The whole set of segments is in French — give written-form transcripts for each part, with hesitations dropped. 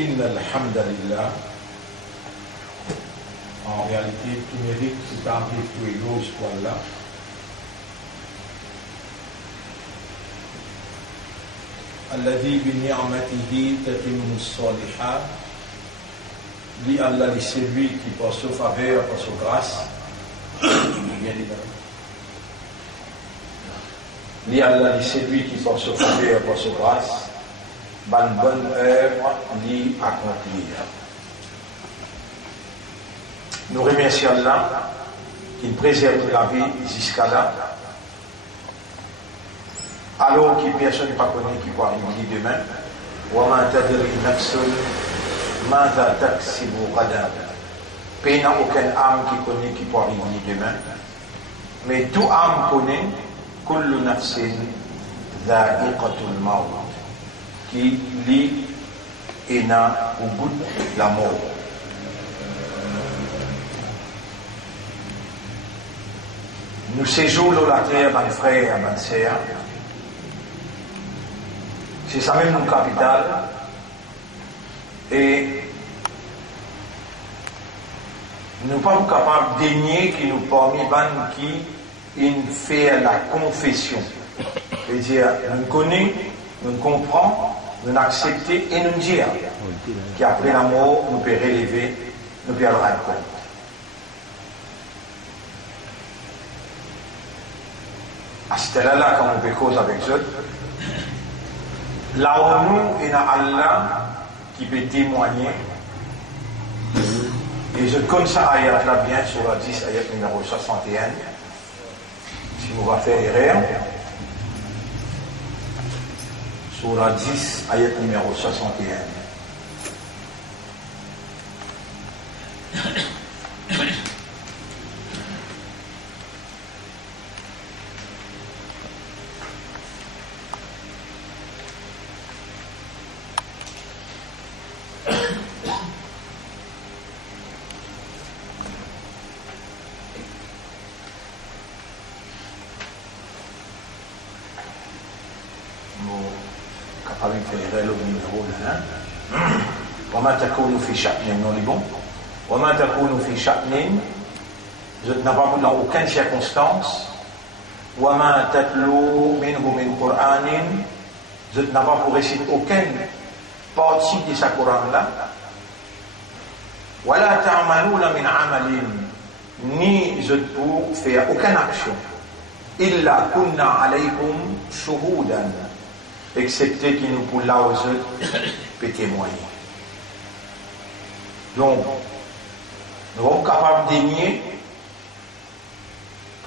Inna alhamdulillah. En réalité, tout mérite, c'est un peu tout égaux, ce point-là. Alladhi bi ni'matihi tatimmu as-salihat. Dit Allah, c'est lui qui, par sa faveur, par sa grâce, bien évidemment. Dit Allah, c'est lui qui, par sa faveur, par sa grâce, bonne œuvre, l'y accomplir. Nous remercions Allah qui préserve la vie jusqu'à là. Alors que personne n'est pas connu qui peut arriver demain. وَمَا تَدْرِي نَفْسٌ مَاذَا تَكْسِبُ غَدًا. Il n'y a aucune âme qui connaît qui peut arriver demain. Mais toute âme connaît كُلُّ نَفْسٍ ذَائِقَةُ الْمَوْتِ, qui lit et n'a au bout de la mort. Nous séjournons la terre, mes frères et mes sœurs. C'est ça même notre capitale. Et nous ne sommes pas capables de nier que nous parmi qui fait la confession. C'est-à-dire, nous connaissons, nous comprenons, nous acceptons et nous disons qu'après la mort, nous pouvons relever, nous pouvons rendre compte. À ce là quand on peut cause avec eux, là où nous, il y a Allah qui peut témoigner. Et je connais ça ayat là bien sur la 10, ayat numéro 61. Si on va faire erreur. Sur la 10, ayat numéro 61. وما تكون في شأن نولبون وما تكون في شأن je n'ai pas dans aucune circonstance وما تتلو منه من قرآن je n'ai pas pour réciter aucune partie de ce Coran là ولا تعملون من عمل ni je pour faire aucune action إلا كنا عليكم شهودا excepté qu'il nous pour là aux autres peut témoigner. Donc, nous sommes capables de nier,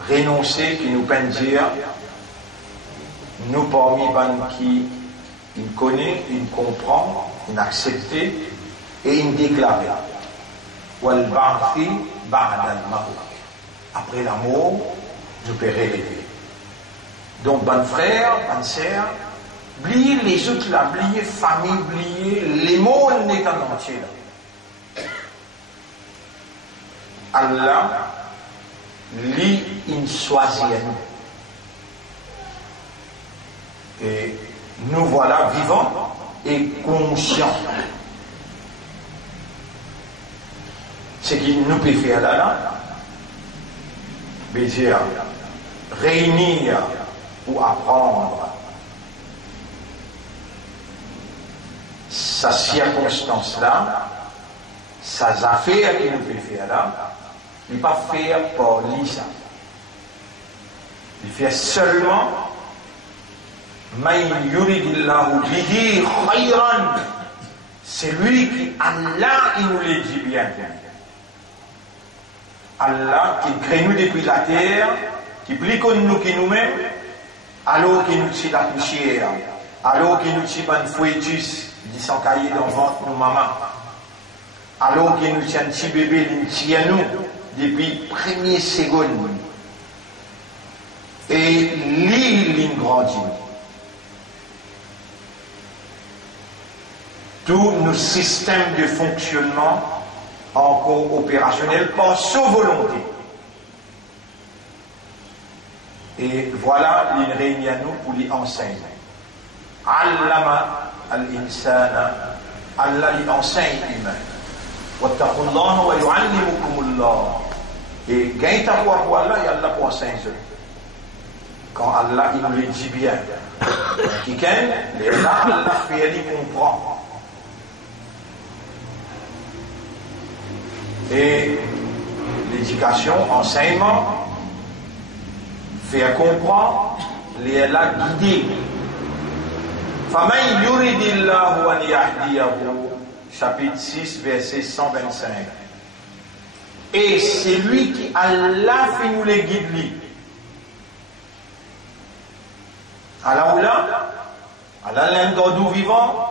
renoncer, qui nous peine dire, nous parmi les qui nous connaît, nous comprend, nous accepte et nous déclare. Après la mort, nous pouvons relever. Donc, bonnes frères, bonnes sœurs, oubliez les autres là, oubliez famille, oubliez les mots en étant entier là. Allah lit une choisit à nous. Et nous voilà vivants et conscients. Ce qu'il nous peut faire là, c'est dire réunir ou apprendre sa circonstance là, sa affaire qu'il nous peut faire là, il ne pas faire pour lui ça. Il fait seulement Man yuridillahu bihi khayran. C'est lui qui, Allah, il nous le dit bien. Allah qui crée nous depuis la terre, qui plie comme nous qui nous-mêmes, alors qu'il nous tire la poussière, alors qu'il nous tire un fouettus, dit sans cahier dans le ventre de nos mamans, alors qu'il nous tient un petit bébé, il nous tient nous depuis première seconde. Et l'île grandit. Tous nos systèmes de fonctionnement encore opérationnels par sa volonté. Et voilà, il réunit à nous pour lui enseigner. Allama al-insana Allah lui enseigne humain. Wattaqullaha wa yu'allimukumullah. Et gagne ta foi pour Allah et Allah pour enseigner. Quand Allah il nous le dit bien, qui gagne, Allah fait lui comprend. Et l'éducation, enseignement, faire comprendre, les la guider. Faman yuridillahu an yahdiyahu, chapitre 6, verset 125. Et c'est lui qui Allah fait nous les guider. Allah Allah l'endordou vivant,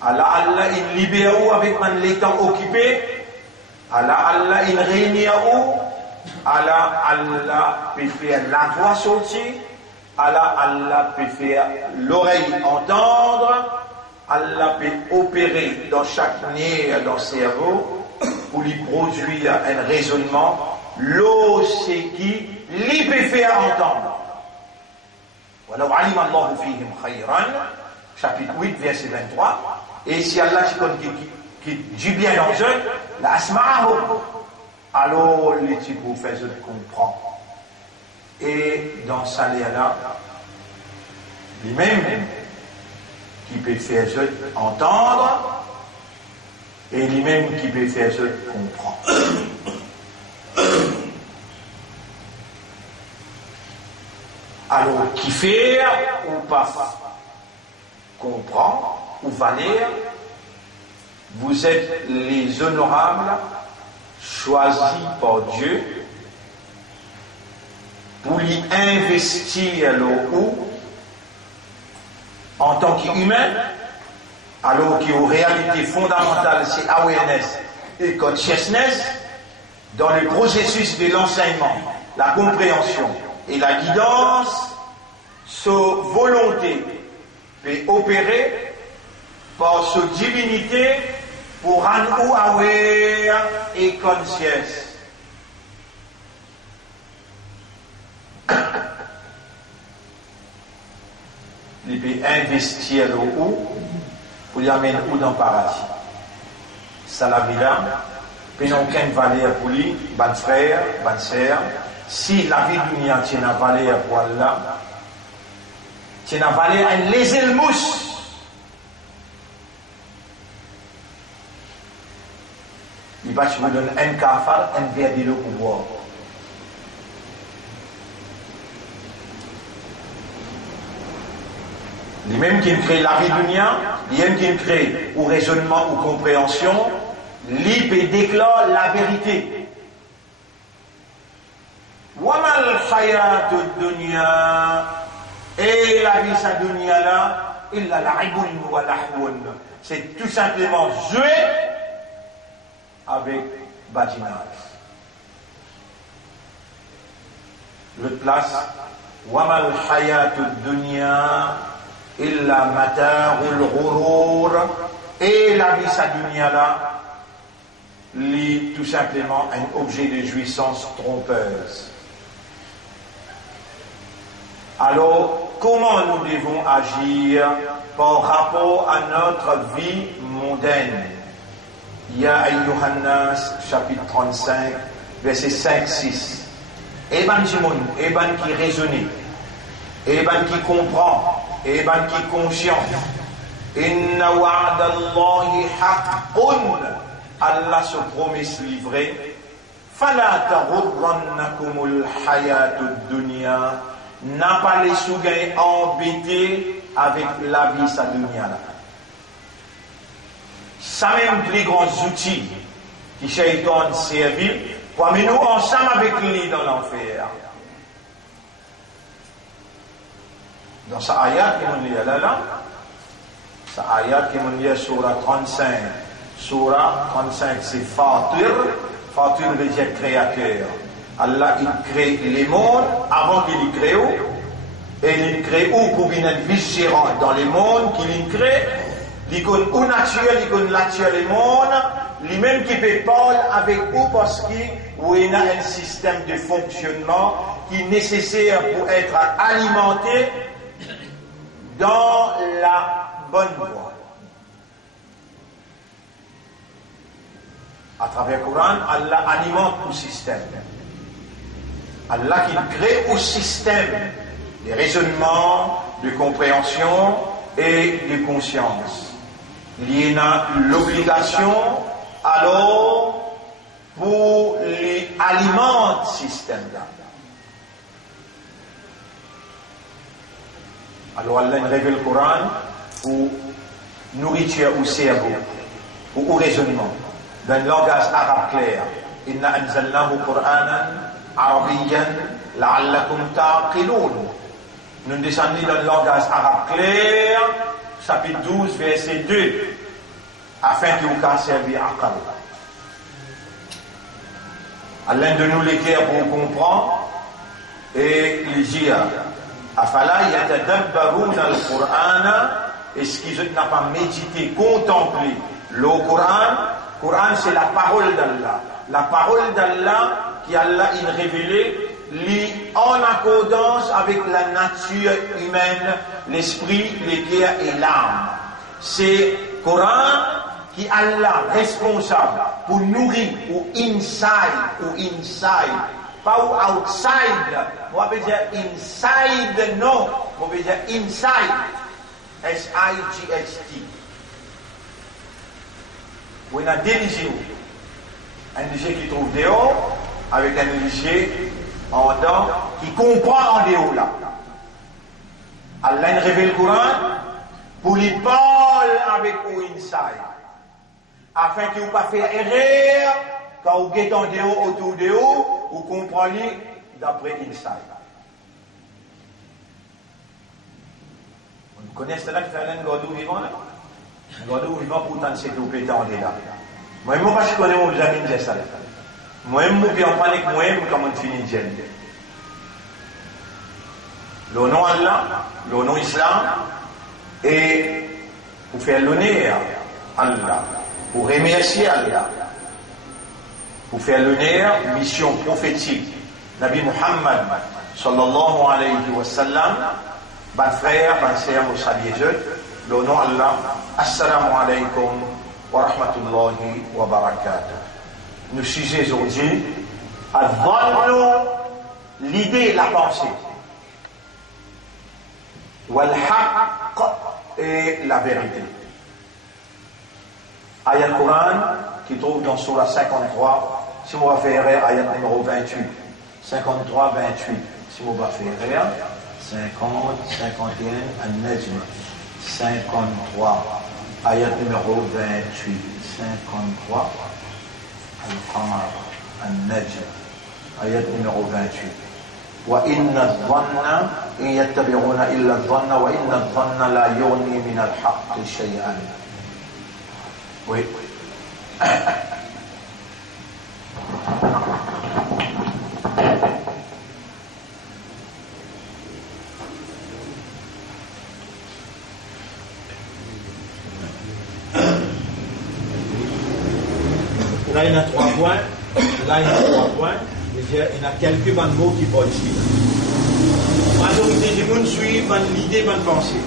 Allah il libère avec l'état occupé, Allah il réunit Allah peut faire la voix sortir, Allah peut faire l'oreille entendre, Allah peut opérer dans chaque nerf, dans le cerveau, pour lui produire un raisonnement, l'eau c'est qui, lui peut faire entendre. Voilà, chapitre 8, verset 23. Et si Allah qui dit bien dans eux, la asma'ahum, alors les types vous faites comprendre. Et dans ça, là, lui-même, qui peut faire entendre, et lui-même qui peut faire comprendre. Alors, qui fait ou pas comprend ou valer, vous êtes les honorables choisis par Dieu pour y investir le haut en tant qu'humain, alors qu'en réalité fondamentale c'est awareness et consciousness dans le processus de l'enseignement, la compréhension et la guidance, sa volonté peut opérer par sa divinité pour rendre aware et conscious. Il peut investir le haut pour y amener où dans le paradis. Ça la vie là, il n'y a aucune valeur pour lui, bon frère, bonne sœur. Si la vie du monde tient une valeur pour Allah, tient une valeur un léger mousse. Il va te donner un kafar, un verre de l'eau pour boire. Les mêmes qui créent la vie du monde, les mêmes qui créent ou raisonnement ou compréhension, l'IP déclare la vérité. Wamal hayatu dunya, et la vie sa dunya là, illa la'ibun wa lahwun. C'est tout simplement jouer avec badinage. L'autre place, wamal hayatu dunya, illa mata'ul ghurur, et la vie sa dunya là, lit tout simplement un objet de jouissance trompeuse. Alors, comment nous devons agir par rapport à notre vie mondaine? Ya ayyuhan nas, chapitre 35, verset 5-6. Eban Jimoun, Eban qui raisonne, Eban qui comprend, Eban qui conscient. Inna wa'adallahi haqqun. Allah se promet livré. Fala taghurrannakumul hayatud dunya. N'a pas les sous-gains embêtés avec la vie sa dunya là. Ça même les grands outils qui Shaitan servi pour amener nous ensemble avec lui dans l'enfer. Dans sa ayat qui nous lit là, sa ayat qui nous lit surah 35. Surah 35 c'est Fatir. Fatir veut dire créateur. Allah il crée les mondes avant qu'il les crée où, et il crée où pour bien être vigérant dans les mondes qu'il crée, il connaît où naturel, il connaît naturel les mondes, lui-même qui peut parler avec où parce qu'il y a un système de fonctionnement qui est nécessaire pour être alimenté dans la bonne voie. À travers le Coran, Allah alimente le système. Allah qui crée au système des raisonnements, de compréhension et de conscience. Il y a l'obligation alors pour les alimenter ce système-là. Alors Allah révèle le Coran pour nourriture au cerveau, ou au raisonnement, dans le langage arabe clair. Inna anzalnahu Qur'anan arabiyyan la'allakum ta'qilun. Nous descendons dans le langage arabe clair, chapitre 12, verset 2, afin que vous puissiez servir à Aqal. Allah de nous l'écrire pour comprendre et les dire. Afala yatadabbaruna al-Qur'ana, est-ce qu'ils n'ont pas médité, contemplé le Coran? Coran, c'est la parole d'Allah. La parole d'Allah qui Allah a révélé en accordance avec la nature humaine, l'esprit, le cœur et l'âme. C'est Coran qui Allah responsable pour nourrir ou inside, pas ou outside. On peut dire inside, non. On peut dire inside. S-I-G-H-T. On a deux ligiers. Un ligier qui trouve dehors, avec un ligier en dedans, qui comprend en dehors là. Allah révèle le Coran pour lui parler avec vous inside. Afin que vous ne pas faire erreur quand vous êtes en dehors, autour de vous, vous comprenez d'après inside. Vous connaissez cela qui fait un gardou vivant là? Un gardou vivant pourtant c'est que vous pétez en là. Moi, je ne sais pas si je connais mon ami de ça. Moi, je suis en panique, moi, comment on finit de dire. Le nom Allah, le nom Islam, et pour faire l'honneur à Allah, pour remercier Allah, pour faire l'honneur, mission prophétique. Nabi Muhammad, sallallahu alayhi wa sallam, ban frère, ban sœur, vous saviez, le nom Allah, assalamu alaykum wa rahmatullahi wa barakatuh. Nous sujet aujourd'hui, à l'idée, la pensée. Wal-haqq et la vérité. Ayat Coran qui trouve dans Surah 53, si vous référez à ayat numéro 28, 53, 28, si vous référez, 50, 51, An-Najm, 53, ayat numéro 28, 53, Al-Qamar, An-Najm, ayat numéro 28. وإن الظن إن يتبعون إلا الظن وإن الظن لا يغني من الحق شيئا. Oui. Là, il y a 3 points. Là, il y a 3 points. Il y a quelques bonnes mots qui peuvent suivre. La majorité du monde suit l'idée, bonne pensée.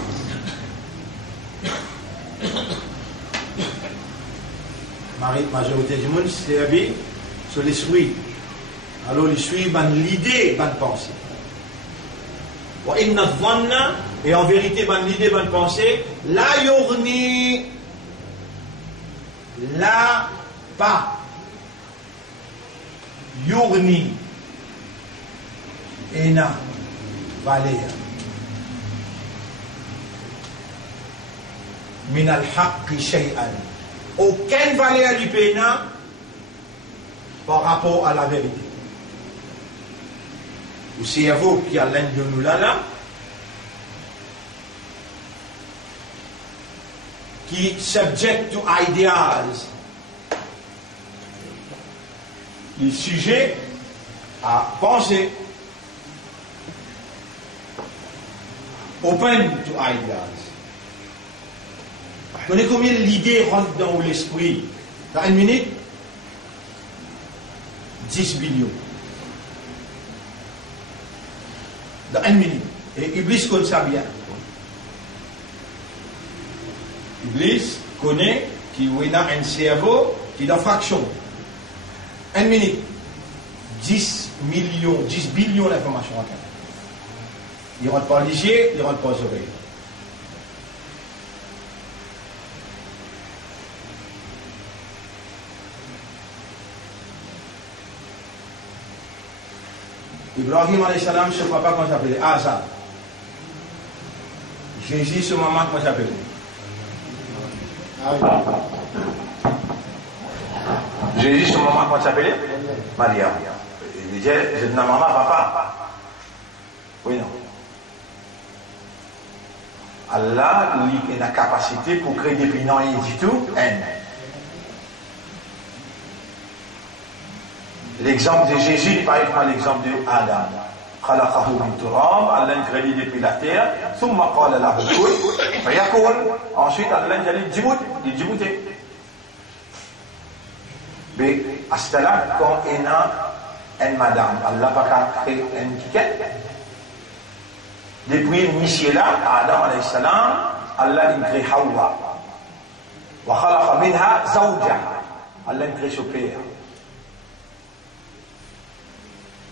La majorité du monde s'habille sur l'esprit. Alors, ils suivent l'idée, bonne pensée. Et en vérité, l'idée, bonne pensée, la yorni, la pas. Yurni ena valea min al-haqqi shay'an. Aucune valeur du pénal par rapport à la vérité. Ou c'est à vous qui a l'un de nous là, qui subject to ideas. Il est sujet à penser, open to ideas. Vous connaissez combien l'idée rentre dans l'esprit? Dans une minute, 10 billions. Dans une minute. Et Iblis connaît ça bien. Iblis connaît qu'il y a un cerveau qui est dans fraction. Une minute. 10 millions, 10 billions d'informations à terre. Ils ne rentrent pas les yeux, ils ne rentrent pas aux oreilles. Ibrahim alayhi salam, ce papa, comment s'appelait? Azar. Jésus, ce maman, comment s'appelait? Jésus, ce maman, comment s'appelait? Maria. Il disait, je dis maman, papa. Oui, non. Allah, lui, a la capacité pour créer des pinons et du tout, L'exemple de Jésus, par exemple, l'exemple de Adam. خلقه من تراب, Allah a créé depuis la terre. ثم قال له كن فيكون. Ensuite, Allah a dit djibouté. Mais à ce là, quand il a une madame, Allah n'a pas créé une ticket. Depuis Michel là, Adam alayhi salam, Allah a créé Hawa. وخلق منها زوجها. Allah a créé son père.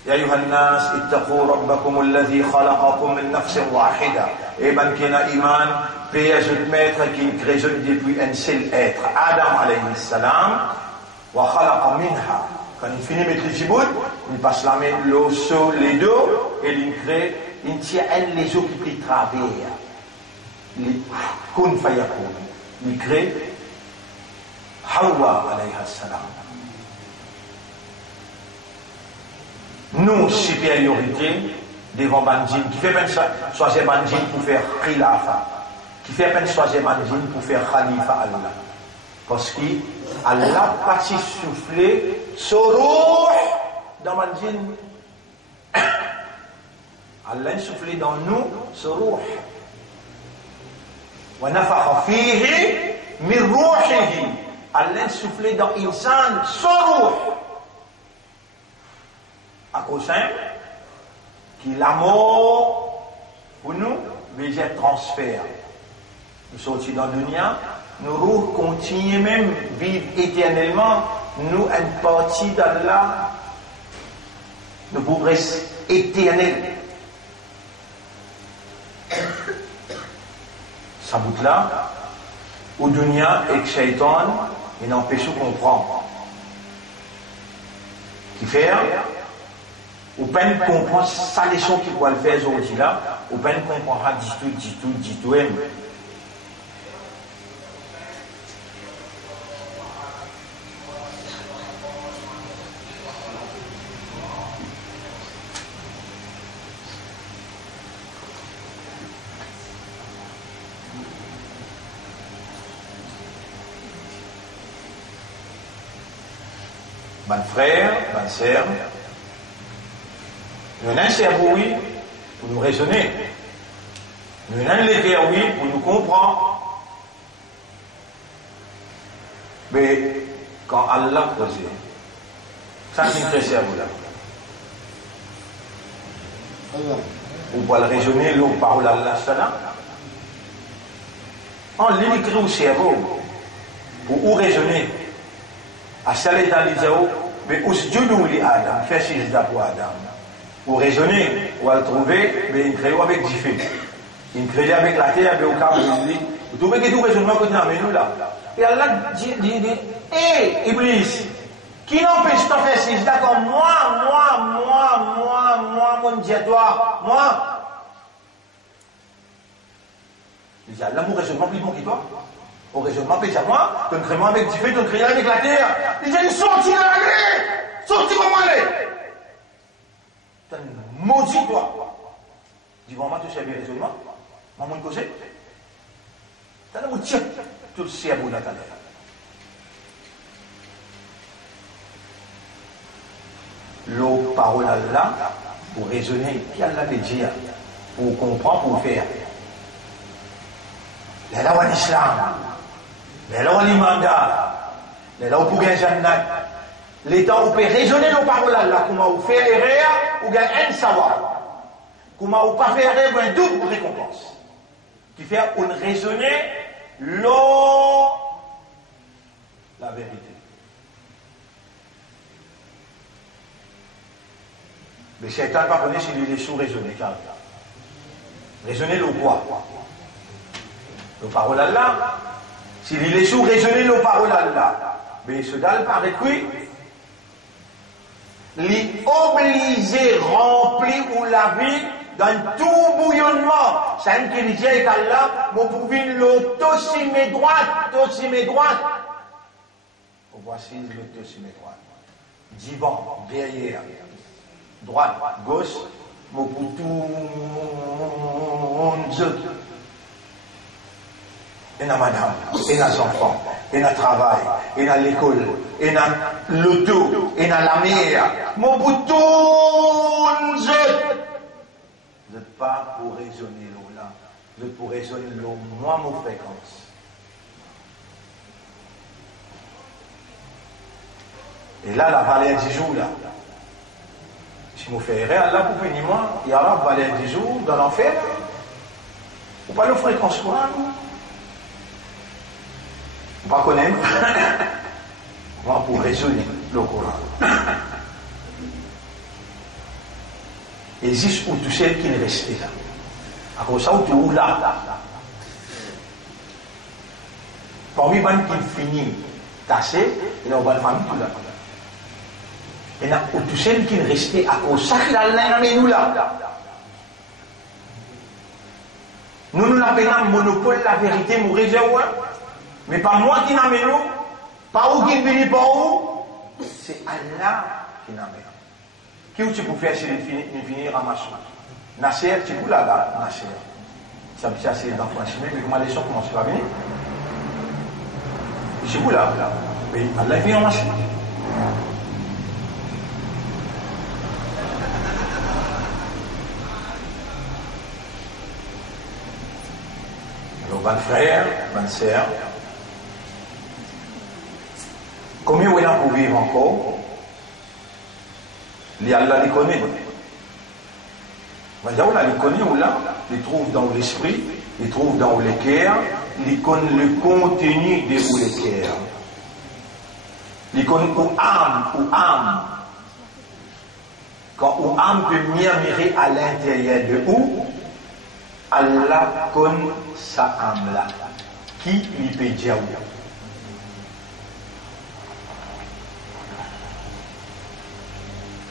يا أيها الناس اتقوا ربكم الذي خلقكم من نفس واحدة. Et ben qui a iman, paix à ce maître qui crée depuis un seul être. Adam alayhi salam, wa khalaqa minha. Quand il finit de mettre le jibout, il passe la main, l'eau, les deux, et il crée, il tient les eaux qui pris travers. Il kun fayakun. Il crée Hawa alayhi salam. Nous, supériorité devant Bandjin, qui fait même choisir Bandjin pour faire Khilafa, qui fait même choisir Bandjin pour faire Khalifa Allah. Parce qu'Allah n'a pas soufflé Sorouh dans Bandjin. Allah a soufflé dans nous Sorouh. Wa nafakha fihi min ruhihi. Allah a soufflé dans Insan Sorouh. À cause simple, qui l'amour pour nous, mais j'ai transfert. Nous sortis dans le dunya, nous continuons même vivre éternellement, nous une partie d'Allah, nous pouvons rester éternels. Ça bout là, au dunya et que Shaitan, il n'empêche qu'on comprend. Qui fait? Ou peine comprendre sa leçon qu'il doit le faire aujourd'hui là, ou peine comprendre du tout. Mon frère, ma sœur, nous avons un cerveau, oui, pour nous raisonner. Nous avons les cœurs, oui, pour nous comprendre. Mais quand Allah posait, ça c'est un cerveau là. On peut le raisonner, l'eau parole Allah, ça là. On l'écrit au cerveau pour où raisonner. À celle dans les eaux, mais où se Dieu nous Adam, fait ses pour Adam. Pour raisonner, ou à le trouver, mais il crée avec Jiffé. Il crée avec la terre, mais au cas où il dit, vous trouvez que tout raisonnement que nous avons là. Et Allah dit, hé, Iblis, qui n'empêche de faire ça? D'accord, moi, mon Dieu, toi, moi. Il dit, Allah, mon raisonnement plus bon que toi. Au raisonnement, puis à moi, tu ne crées moi avec Jiffé, tu ne crées avec la terre. Il dit, sorti de la nuit, sorti comment aller? Maudit toi. Dis moi tu sais bien raisonnement. Maman cause. T'as le tiens tout le cerveau dans ta tête. L'eau parole à Allah pour raisonner, qui Allah peut dire, pour comprendre, pour faire. Les lois d'Islam, les lois d'Imanda, les lois pour gagner Jannat. L'État où peut raisonner nos paroles là, comment vous faire erreur ou gagner un savoir. Comment vous pas faire erreur ou un double récompense. Qui fait on raisonner l'eau, la vérité. Le shaitan va connaître s'il est sous-raisonné, car raisonner le quoi? Le parole Allah. S'il est sous-raisonné le parole Allah, mais ce dalle par écrit, l'obligé rempli ou la vie dans tout bouillonnement. C'est un qui dit avec Allah, mon pouvine l'autocimé droite, autocimé droite. Voici l'autocimé droite. Divan, derrière, droite, gauche, mon poutou, et na madame, et na enfants, et na travail, et na l'école, et na l'auto, et na la mer. Mon bouton, vous n'êtes pas pour raisonner l'eau là, vous êtes pour raisonner l'eau moins mon fréquence. Et là, la valeur du jour là, si vous faites rien, là, vous finissez moi, il y aura la valeur du jour dans l'enfer. Vous pas le fréquence quoi? On va connaître. On va pour raisonner le Coran. Il existe où tout seul qui est resté là. À cause de ça, où là. Parmi les gens qui finissent tassés, il y a une famille tout là. Et là, où tout seul qui est resté à cause de ça, il y a l'un là. Nous l'appelons monopole, la vérité, nous réservons. Mais pas moi qui n'amène nous, pas où qui vient pas où, c'est Allah qui n'amène. Qui tu peux faire si il finir à machin? Nasser, tu peux là, Nasser. Ça me dit assez dans le français, mais comment les gens commencent à venir? Je peux là. Mais Allah vient en machin. Alors, bon frère, bonne sœur, combien on a pour vivre encore? Allah les connaît. On les connaît, on les trouve dans l'esprit, les trouve dans le cœur, les connaît le contenu de le cœur. Les connaît ou âme. Quand ou âme peut murmurer à l'intérieur de où, Allah connaît sa âme là. Qui lui peut dire où?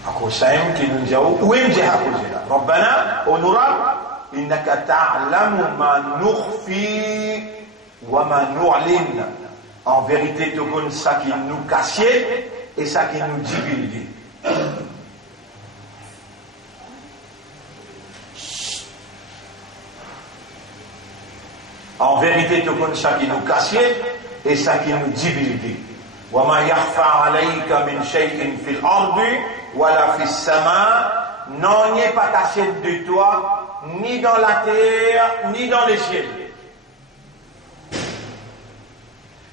أقسم كي نجاو وين جها كوزنا ربنا ونرى إنك تعلم ما نخفي وما نعلن. En vérité, tu connais ça qui nous cachait et ça qui nous divulgue. En vérité, tu connais ça qui nous cachait et ça qui nous divulgue. وما يخفى عليك من شيء في الأرض ولا في السماء. Non n'est pas caché de toi, ni dans la terre, ni dans les cieux.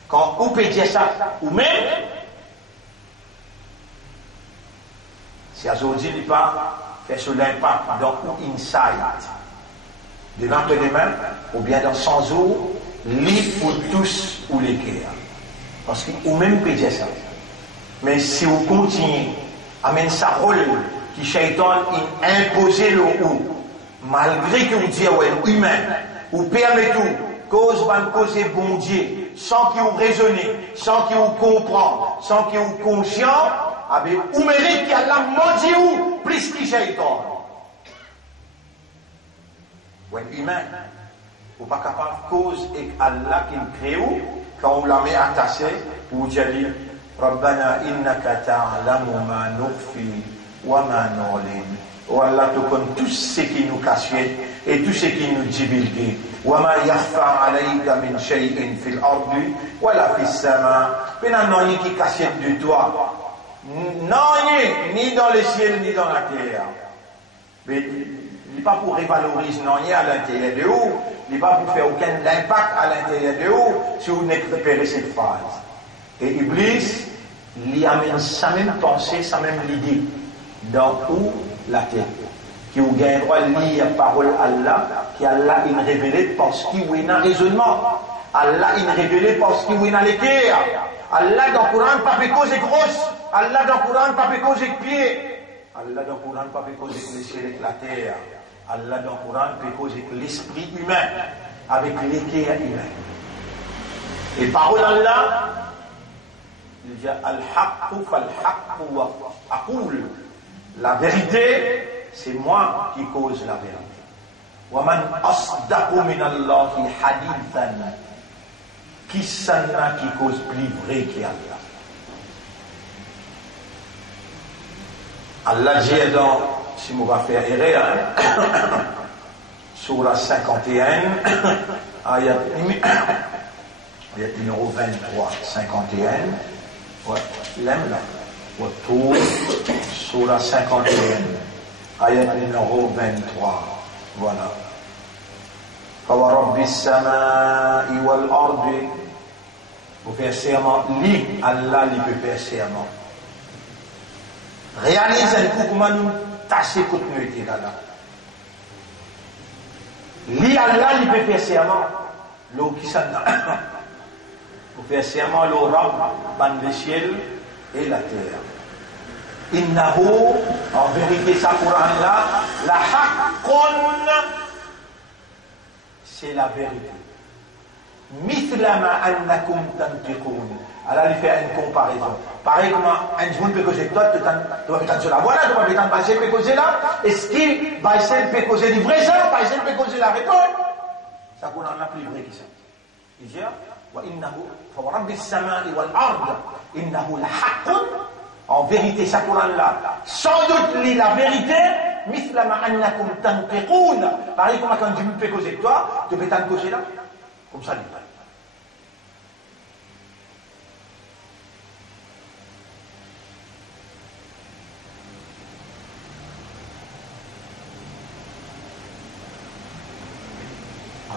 Quand on peut dire ça, ou même, si aujourd'hui il pas fait sur l'impact dans inside, de l'entre les mains, ou bien dans 100 jours, lit pour tous ou les cœurs. Parce qu'on même peut dire ça. Mais si on continue à mener sa rôle qui shaitan imposer le ou, malgré que vous dites ouais, humain, ou permet tout, cause va causer bon Dieu, sans qu'il vous raisonne, sans qu'il vous comprend, sans qu'il vous conscient, ou mérite qu'il y a la maudit ou plus que shaitan. Ouais, humain, ou pas capable cause et Allah qui me crée où, quand on la met attachée, vous dire Rabbana innaka ta'lamu ma nukhfi wa ma nu'lin. Oh Allah, tu connais tout ce qui nous cache et tout ce qui nous divulgue. Wa ma yakhfa alayka min shay'in fil ardi wa la fis sama. Mais non, qui cache de toi. Non, ni dans le ciel ni dans la terre. Mais il n'est pas pour revaloriser non à l'intérieur de vous. Il ne va pas vous faire aucun impact à l'intérieur de vous si vous n'expérez cette phrase. Et Iblis, il amène sa même pensée, sa même idée dans où la tête. Qui vous gagne droit de lire la parole Allah, qui Allah il révélé parce qu'il y a un raisonnement. Allah il révélé parce qu'il y a les cœurs. Allah dans le Coran pas fait cause grosse. Allah dans le Coran pas fait cause pied. Allah dans le Coran ne peut causer avec le ciel et la terre. Allah dans le Coran peut causer avec l'esprit humain, avec l'équerre humain. Et parole Allah, il dit Al-Haqqu fal-Haqqu wa aqul. La vérité, c'est moi qui cause la vérité. Wa man asdaqu min Allahi hadithan. Qui s'en a qui cause plus vrai qu'Allah? Allah dit dans, si on va faire erreur, sur la 51, ayat numéro 23, 51, ouais, l'aime là, autour, sur la 51, ayat numéro 23, voilà. فَوَرَبِّ السَّمَاءِ وَالْأَرْضِ. Pour faire serment, lui, Allah, il peut faire serment. Réalise un coup comment nous tâcher continuité là. Lui, Allah, il peut faire serment. L'eau qui s'en a. Pour faire serment, l'eau rab, ban le ciel et la terre. Innahu, en vérité, ça Coran là, la haqqun, c'est la vérité. Mithlama annakum tantiqun. Alors il fait une comparaison. Pareil comme un jour peut causer toi, tu vas peut-être sur la voie là, tu vas peut-être passer peut causer là. Est-ce qu'il va essayer de causer du vrai ça, va essayer de causer la réponse? Ça qu'on en a plus vrai que ça. Il dit wa innahu fa rabbis samai wal ard innahu la haqqun. En vérité, ça qu'on là, sans doute la vérité. Mithlama annakum tantiqun. Pareil comme quand tu peux causer toi, tu peux t'en causer là. Comme ça, il dit.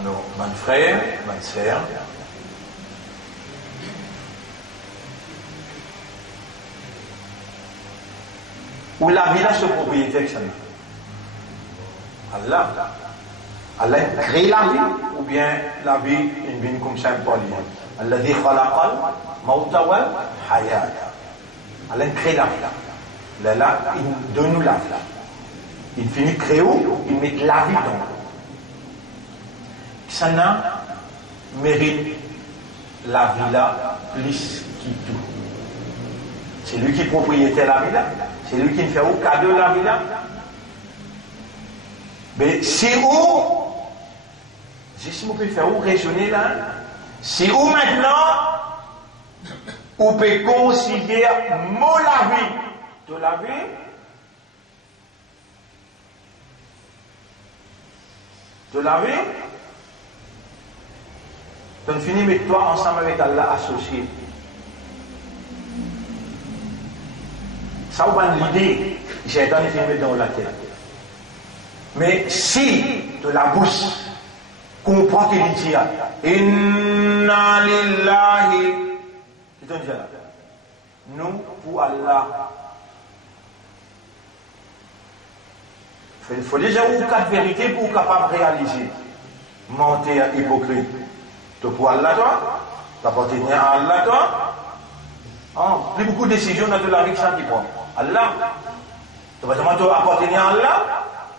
Alors, mon frère, ma sœur, où la vie là, ce propriétaire, ça Allah. Allah crée la vie, ou bien la vie, une vie comme ça, Allah dit khalaqal mauta wal hayat. Allah crée la vie. Là, il donne nous la vie. Il finit de créer, il met la vie dans. Ça mérite la vie là plus qu'il tout. C'est lui qui est propriétaire de la vie là. C'est lui qui fait au cadeau de la vie là. Mais c'est où, juste vous pouvez faire où raisonner là, c'est où maintenant, on peut considérer mon la vie. De la vie, de la vie, donc finis avec toi ensemble avec Allah associé. Ça vous donne l'idée, j'ai donné filmé dans la tête. Mais si de la bouche comprend qu'il dit Inna lillahi, nous pour Allah. Il faut déjà ou quatre vérités pour capable de réaliser. Mentir hypocrite. Tu pour Allah toi, tu appartiens à Allah toi. Plus beaucoup de décisions dans la vie que ça qui prend. Allah. Tu vas appartenir à Allah.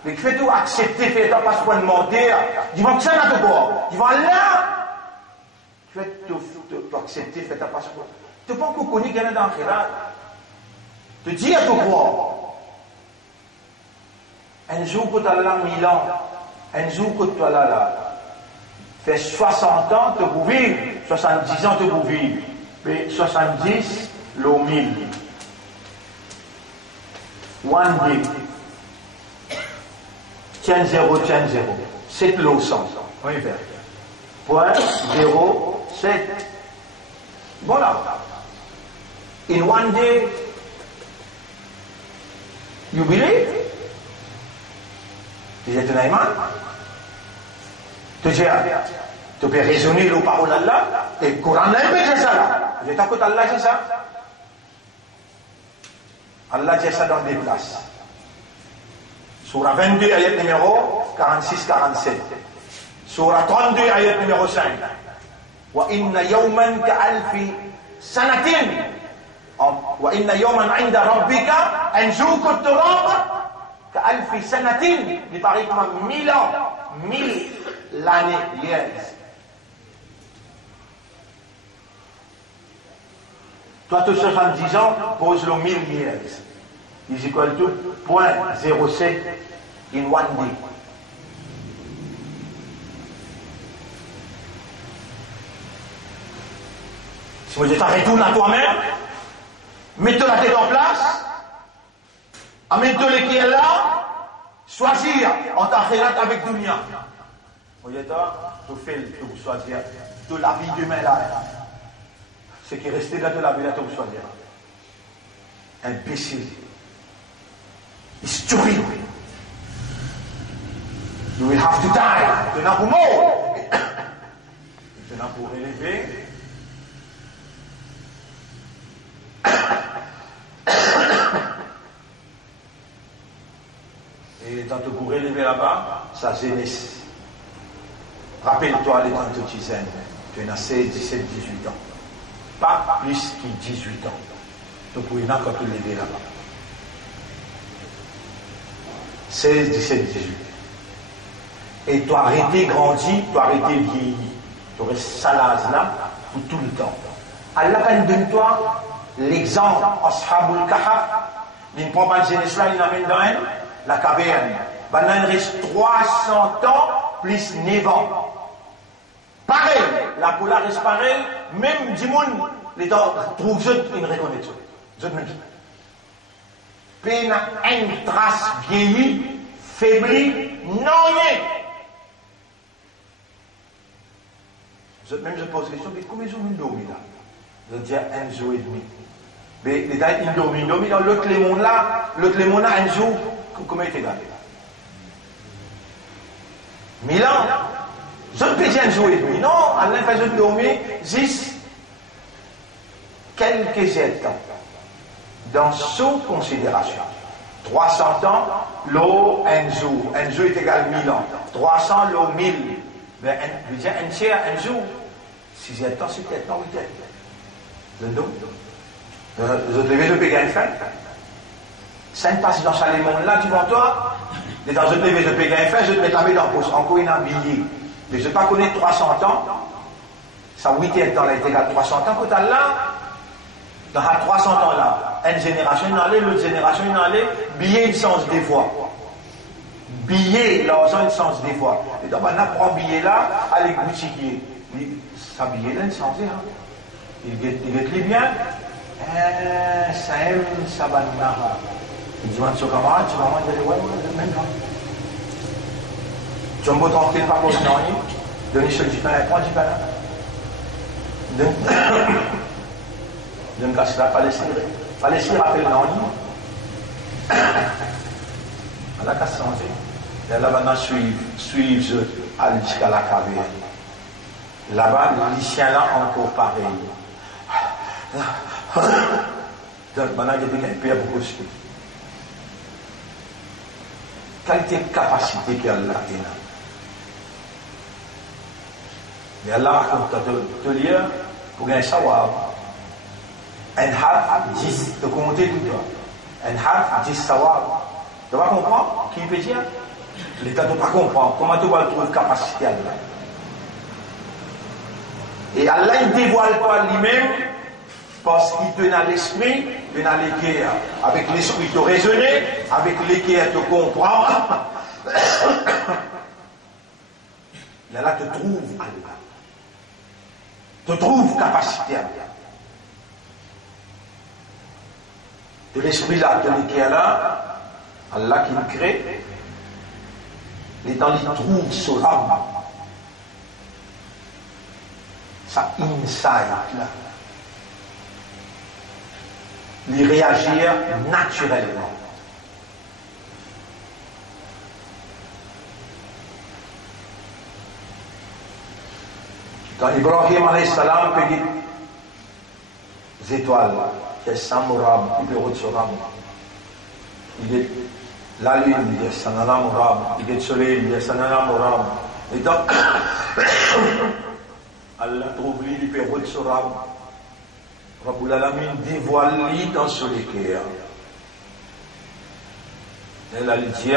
Mais tu fais tout accepter, faire ta passeport de mentir. Dis-moi que ça n'a pas quoi. Dis-moi là. Tu fais tout accepter, faire ta passeport. Tu ne peux pas connaître qu'il y en a dans le khira. Tu dis à tout quoi. Un jour que tu as là 1000 ans, un jour que tu as là, fait 60 ans, tu peux vivre, 70 ans, tu peux vivre. Mais 70, l'eau 1000. One day. Tiens 0, 7 l'eau 100. Oui, faire. Point 0, 7. Voilà. In one day, you believe? Tu es un imam? Tu peux raisonner les paroles d'Allah et le Coran n'a pas dit ça. Je t'écoute Allah dit ça. Allah dit ça dans des places. Surah 22, ayat numéro 46-47. Surah 32, ayat numéro 5. Wa inna yawman ka'alfi sanatin. وإن يوما عند ربك أنزوك التراب كألف سنة il paraît comme 1000 ans 1000 l'année years. Toi tu 70 ans pose le 1000 years is equal to 0.07 in one day. Si vous dites retourne à toi-même, mets-toi la tête en place, amène-toi les qui est là, choisir en t'arrêtant avec Dunia. Vous dites, tu fais tout choisir de la vie d'humain là. Ce qui est resté là de la vie là, tu choisir. Imbécile. Stupide. You will have to die. Tu n'as pour mort. Tu n'as pour élever. Et dans te pour élever là-bas, sa jeunesse. Rappelle-toi les temps de Tizen. Tu as 16, 17, 18 ans. Pas plus que 18 ans. Tu pourrais encore te lever là-bas. 16, 17, 18. Et tu as arrêté grandi, tu as arrêté vieilli. Tu restes salaz là pour tout le temps. Allah donne-toi l'exemple, Ashabul Kahf, il ne prend pas le jeunesse là, il l'amène dans elle, la caverne. Maintenant, il reste 300 ans plus 9 ans. Pareil, la poula reste pareil, même du monde, les gens trouvent une reconnaissance. Je me dis. Peine une trace vieillie, faiblie, non rien. Même je pose la question, mais combien de jours nous dormons là? Je dis un jour et demi. Mais les gens, ils dorment dans l'autre les mondes là, un jour, comment il était gardé? 1000 ans. Je ne peux dire un jour et demi. Non, Allah fait je dormir juste quelques temps. Dans sous considération. 300 ans, l'eau, un jour. Un jour est égal à 1000 ans. 300, l'eau, 1000. Mais je veux dire, un tiers, un jour. 6 temps, 7 temps, 8 temps. Je devais le payer une fin. 5 passes dans ce monde-là, tu vois toi. Et dans je devais le payer une fin, je te mets la main dans la poche. Encore une billet. Mais je ne vais pas connaître 300 ans. Ça, 8 temps, là, est égal à 300 ans. Quand tu as là, dans 300 ans là, une génération, il en allait, l'autre génération, il en allait, billet, il change des fois. Billet, l'argent, il change des fois. Et donc, on apprend billet là, à les boutiquiers. Ça billet là, il change, hein. Il est bien. Ça aime, ça va nous narrer. Il dit, mon camarade, tu vas manger les ouais, maintenant. Tu vas me tranquille, pas pour le nom, donner ce du pain, prends du pain là. De me casser la Palestine. Palestine rappelle l'ennui. Elle a qu'à changer. Et là, maintenant, suivre jusqu'à la caverne. Là-bas, les lycéens là, encore pareil. Donc, maintenant, il y a des pères beaucoup de choses. Quelle capacité qu'elle a. Et Allah raconte te lire pour gagner savoir. Un harf 10, de compter tout toi. Un harf 10 savoir. Tu vas comprendre? Qui peut dire? L'État ne peut pas comprendre. Comment tu vas trouver capacité à Allah? Et Allah, il dévoile pas lui-même parce qu'il te donne l'esprit, il te donne l'équerre. Avec l'esprit, te raisonner, avec l'équerre, te comprendre. Et Allah te trouve Allah. Te trouve capacité à Allah. De l'esprit là, de l'équerre là, Allah qui le crée, les temps il trouve son âme. Ça inside là. Il réagir naturellement. Quand Ibrahim alayhi salam peut dire les étoiles, c'est Samurab, il peut retirer. Il est la lune, il est Sanana Murab, il est le soleil, il est Sanana Murab. Et donc, Allah trouve lui, il peut retirer. Rabbul Alamin dévoile dans ce l'équerre. Elle a dit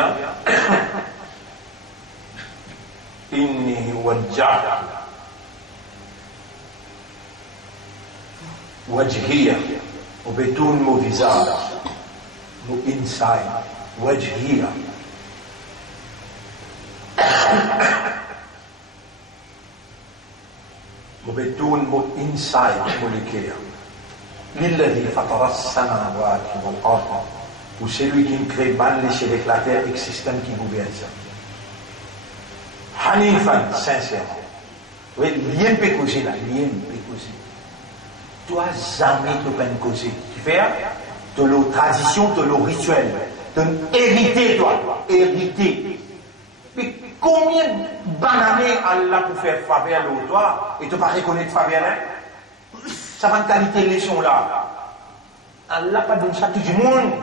Inni wajjah wajhiya وبدون mon visage mon inside wajhiya وبدون mon inside moléculaire للذي فطر السماوات والأرض ou celui qui crée les cieux et la terre et le système qui gouverne ça. Hanifan, sincèrement. Oui, rien ne peut causer là, rien ne peut causer. Toi, jamais tu peux causer. Tu fais de la tradition, de le rituel, de hériter, toi, hériter. Mais combien d'années Allah pour faire faveur à toi et tu pas reconnaître faveur là? Ça va qualité les leçons là. Allah pas donne ça à tout le monde.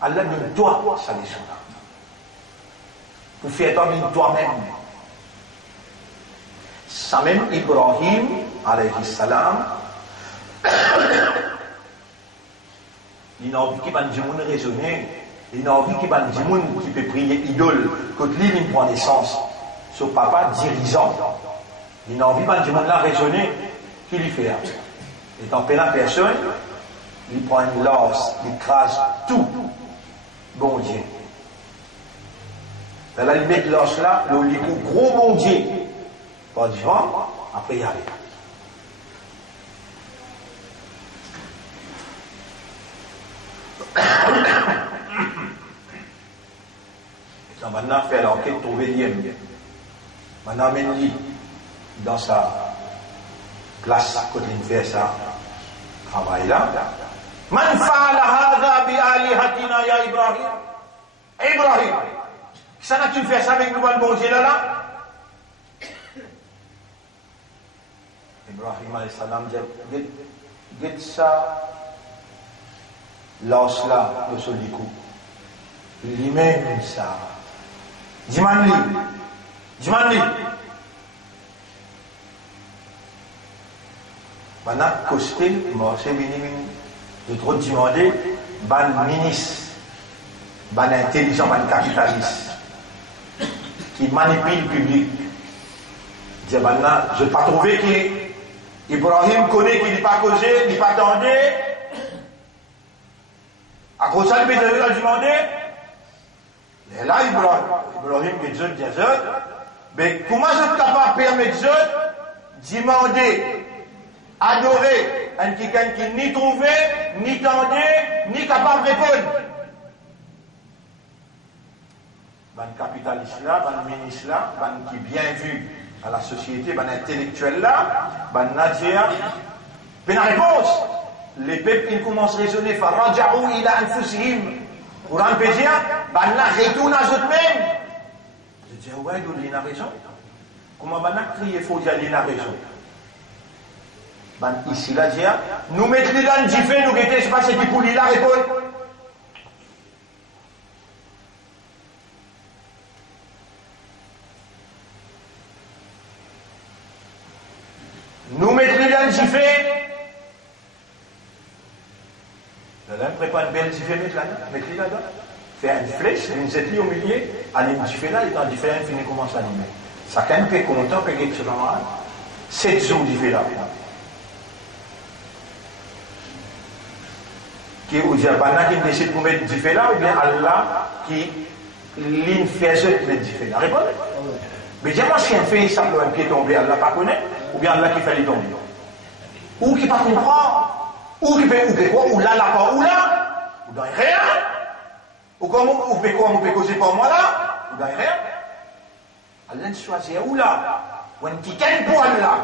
Allah donne toi sa leçon là. Pour faire toi-même. Ça même Ibrahim, alayhi salam, il n'a envie qu'il va nous raisonner, il n'a envie qu'il va nous qui peut prier idole, quand lui il prend naissance, son papa dirigeant, il n'a envie qu'il va nous raisonner, qu'il lui fait. Étant pénal personne, il prend une lance, il crase tout, bon Dieu. Dans la limite de lance là, le gros bon Dieu. Pas du vent, après y aller. Et maintenant, faire l'enquête, trouver l'IM. Maintenant, mène-lui dans sa place, quand il fait ça, travail là. Man fa'ala hadha bi alihatina ya Ibrahim. Ibrahim, ça n'a-tu fait ça avec nous, bon Dieu là? Ibrahim alayhi salam dit ça, lance là, le sol du coup. Il même ça. Dis-moi-lui. Maintenant, costé, moi, c'est minimum. Je trop demander, ban ministre, ban intelligent, ban capitaliste, qui manipule le public. Dis maintenant, je n'ai pas trouvé qui. Ibrahim connaît qu'il n'est pas causé, il n'est pas attendu. À cause de ça, il peut demander. Et là, Ibrahim qui dit, mais comment je suis capable de permettre de demander, adorer un quelqu'un qui ni trouvé, ni tendu, ni capable de répondre? Ben capitaliste là, ben ministre là, ben qui est bien vu à la société, ben intellectuel là, ben Nadia, ben la réponse, les peuples ils commencent à raisonner, faraja'u ila anfusihim, pour un peu dire, ben là retourne à eux-mêmes. Je dis, ouais, il a raison. Comment ben là crier, il faut dire, il a raison. Ben ici là, dire, nous mettons les dans le diffé, nous guetter, je sais pas si c'est pour lui la répondre. Nous mettons les dans le diffé. Là, on prépare une belle diffé, mettez là-dedans. Faire une flèche, une zetlie au milieu, aller une diffé là, et quand diffé là, il commence à animer. Ça quand même fait content, que quelque chose normal. 7 jours diffé là. Qui ou dire, pendant qu'il décide pour mettre diffé là, ou bien Allah qui ligne fait ce mettre diffé là. Répondez. Mais dis-moi si un fait simplement qui est tombé, Allah pas connaît, ou bien Allah qui fait les tomber. Ou qui pas comprend, ou qui fait quoi, ou là, ou là, ou dans rien. Ou comment, ou fait quoi, ou fait causer pour moi là, ou dans rien. Allah choisit où là, ou un qui gagne pour Allah.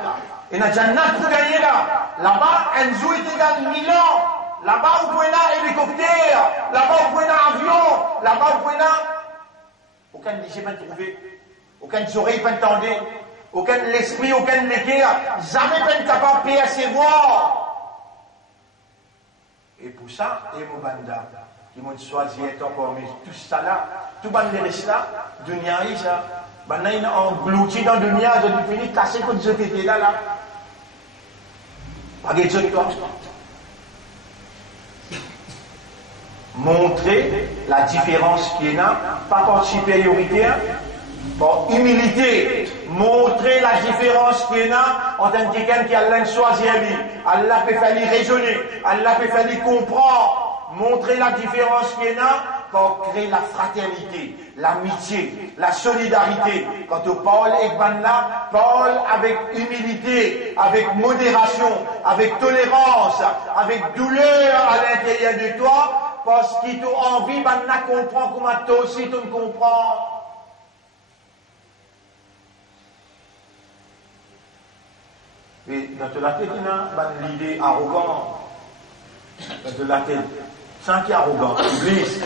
Et n'a Jannat pour gagner là. Là-bas, un zoo est égal 1000 ans. Là-bas, vous pouvez un hélicoptère. Là-bas, vous pouvez un avion. Là-bas, vous pouvez aucun léger pas trouvé. Aucun oreille pas entendu. Aucun l'esprit, aucun l'équerre. Jamais pas capable de percevoir. Et pour ça, et mon banda, qui m'ont choisi être encore mis tout ça là, tout le reste là, dunia ça. Maintenant, ils ont englouti dans le dunia, ils ont fini de casser comme ce qui était là. Pas de toi. Montrer la différence qu'il y a, pas par supériorité, par humilité. Montrer la différence qu'il y a entre quelqu'un qui a choisi à lui. Allah peut faire raisonner, Allah peut faire comprendre. Montrer la différence qu'il y a pour créer la fraternité, l'amitié, la solidarité. Quand on parle avec Banna, parle avec humilité, avec modération, avec tolérance, avec douleur à l'intérieur de toi, parce qu'il t'a envie, Banna comprend comment toi aussi tu me comprends. Et dans la tête, il y a l'idée arrogante. Dans la tête, sans qui est arrogant, Iblis,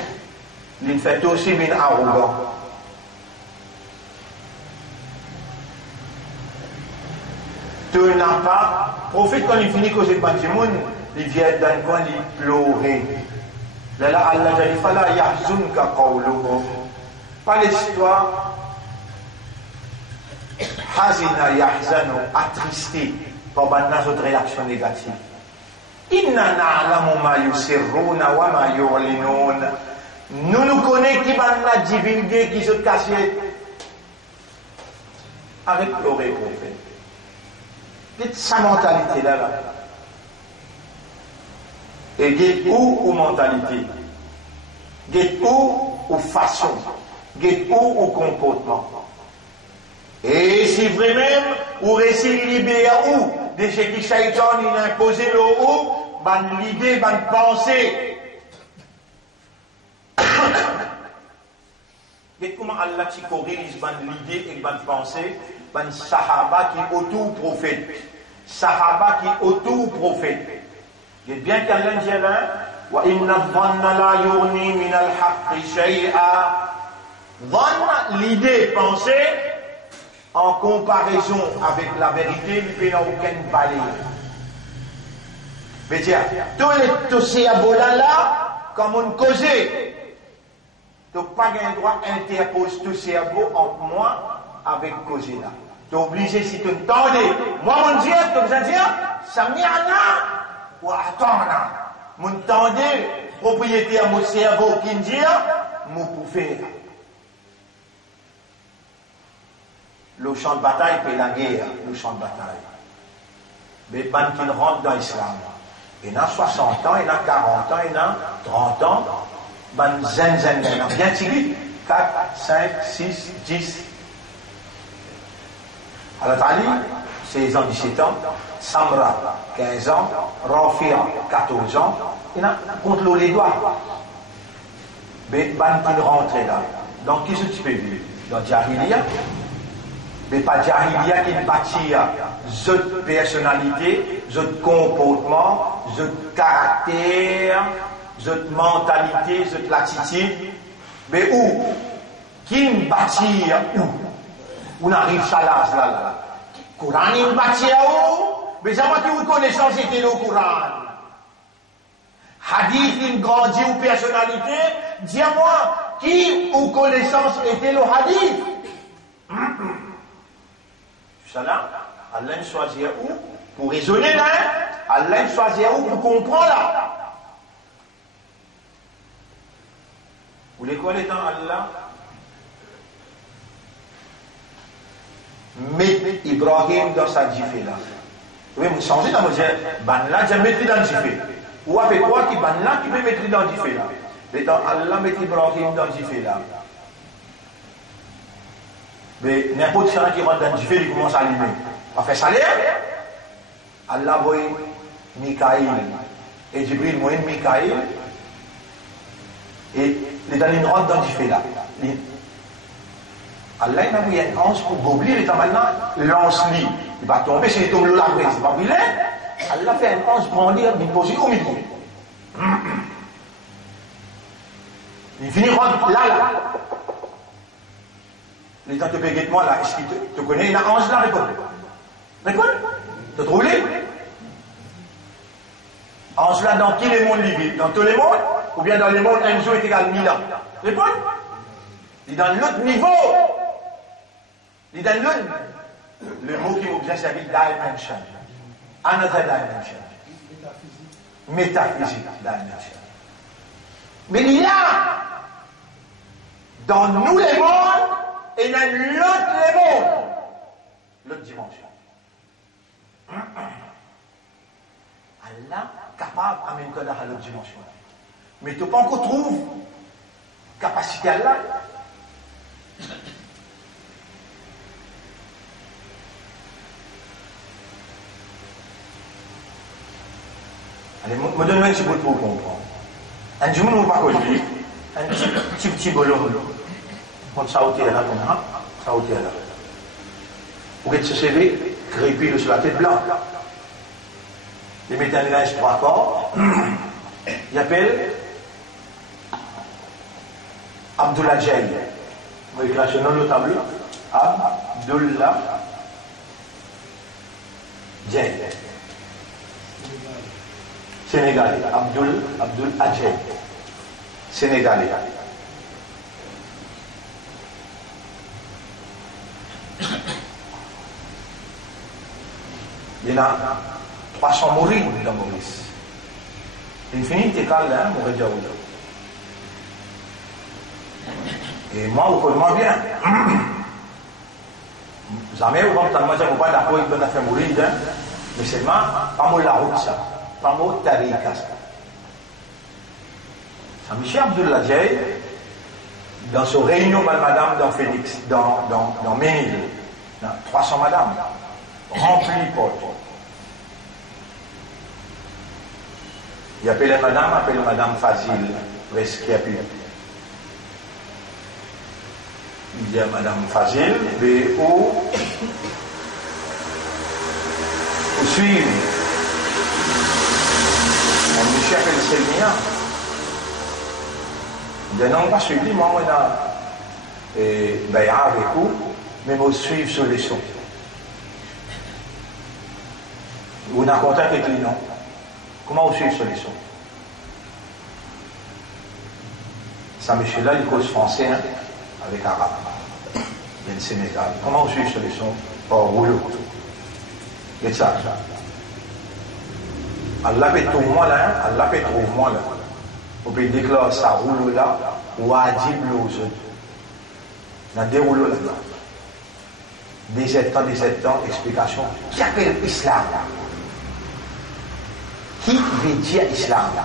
il fait aussi bien arrogant. Tu n'as pas, prophète quand il finit causer de Banjimoun, il vient d'un coin, il pleurait. Là, Allah a dit, fala yahzunka qawluhum. Pas l'histoire. Hazina yahzanu, attristé par notre réaction négative. Inna na'lamu ma yusirruna wa ma yu'linun. Nous connaissons qui va nous divulguer, qui se cache avec l'oreille prophète. Dites sa mentalité là. Et dites où ou mentalité. Dites où ou façon. Dites où ou comportement. Et si vraiment, ou récit libéré où, de ce qui Shaitan il a imposé le haut, ban l'idée, ban pensée. Et comment Allah qui corrige ban l'idée et ban pensée, ban sahaba qui auto-prophète. Sahaba qui auto-prophète. Et bien qu'Allah dit là, wa inna dhanna la yurni min al-haqqi shay'a. Dhanna, l'idée, pensée, en comparaison avec la vérité, il n'y a aucune valeur. Mais tiens, tous ces abolas là, comme on causait, tu n'as pas le droit d'interposer tous ces abots entre moi avec causer là. Tu es obligé, si tu entendais, moi mon Dieu, tu as dit, Sami'ana ou Atana. Mon tendais, propriétaire, mon cerveau qui me dit, mon pour faire. Le champ de bataille c'est la guerre, le champ de bataille. Mais ban qui rentre dans l'islam. Il y a 60 ans, il y a 40 ans, il y a 30 ans, ban zen, il y a bien tiré. 4, 5, 6, 10. Al-Tali, 16 ans, 17 ans. Samra, 15 ans. Rafia, 14 ans. Il y a contre l'eau les doigts. Mais ban qui rentre là. Donc, qu'est-ce que tu peux vivre? Dans Jahiliya. Mais pas Jahiliya qui bâtit cette personnalité, ce comportement, ce caractère, cette mentalité, cette attitude. Mais où? Qui bâtit où? On arrive à là. Coran il bâtit où? Mais ça m'a dit connaissance c'était le Coran. Hadith il grandit ou personnalité. Dis-moi, qui ou connaissance était le hadith? Là, Allah choisit où pour raisonner là, Allah choisit où pour comprendre là. Vous les connaissez dans Allah? Mettez Ibrahim dans sa jiffée là. Vous pouvez me changer dans mon dire, ban là, j'ai mettre dans le jiffée. Ou avec quoi qui ban là, qui peut mettre dans le jiffée là. Mais dans Allah, mettez Ibrahim dans le jiffée là. Mais n'importe qui rentre dans le jiffé, il commence à allumer. On fait ça l'air. Allah voit Mikaïl. Et Jibril voit Mikaïl. Et les derniers rentrent dans le jiffé là. Allah il a mis un ange pour goblir, et maintenant lance-lui. Il va tomber, s'il tombe là, c'est pas vilain. Allah fait un ange brandir, il pose au milieu. Il finit rentre là. Les gens te payent moi là, est-ce qu'il te connaît? Il y a un ange là, réponds. Réponds. Tu trouves les? Ange là, dans qui les mondes vivent? Dans tous les mondes? Ou bien dans les mondes, un jour est égal 1000 ans? Réponds. Il est dans l'autre niveau. Il est dans l'autre. Le mot qui vous bien servi, dimension. Another dimension. Métaphysique dimension. Mais il y a dans nous les mondes et dans l'autre les mondes, l'autre dimension. Allah capable d'amener à l'autre dimension. Mais tu n'as pas encore trouvé capacité à Allah. Allez, me donne un petit bout pour comprendre. Un jour, nous ne pas connu. Un petit bolon. On s'autait là, comme ça. S'autait là. Pour que ce CV, crépile sur la tête blanche. Il met un linge 3 corps. Il appelle Abdullah Jay. Vous écrivez ce nom le tableau. Abdullah Jay. Sénégalais. Abdul Adjei. Sénégalais. Il y en a 300 mourir dans Maurice. L'infinité calme, hein, mourir déjà. Et moi, vous connaissez bien. Jamais, vous ne pouvez pas d'accord avec le fait mourir, mais c'est pas moi la route, ça. Pas moi tarika. Saint-Michel Abdullah Jay, dans son réunion, madame, dans Phoenix, dans Ménil, 300 madames, remplies portes. Il appelle madame Fazil, qui a pu. Il dit à madame Fazil, mais où suivre. Monsieur appelle Selmia. Il dit non, pas suivi, moi, on a avec vous, mais vous suivre sur les sons. On a contact avec les noms. Comment vous suivre sur les sons? Saint-Michel-là, il cause français hein, avec arabe. Il y a le Sénégal. Comment vous suivre sur les sons? Par rouleau. Et ça. Allah peut tout moi là, Allah peut trouver moi là. On peut déclarer ça rouleau là, ou adib l'ose. Il y a des rouleaux là-dedans. 17 ans, explication. Qui appelle l'islam là? Qui veut dire islam là?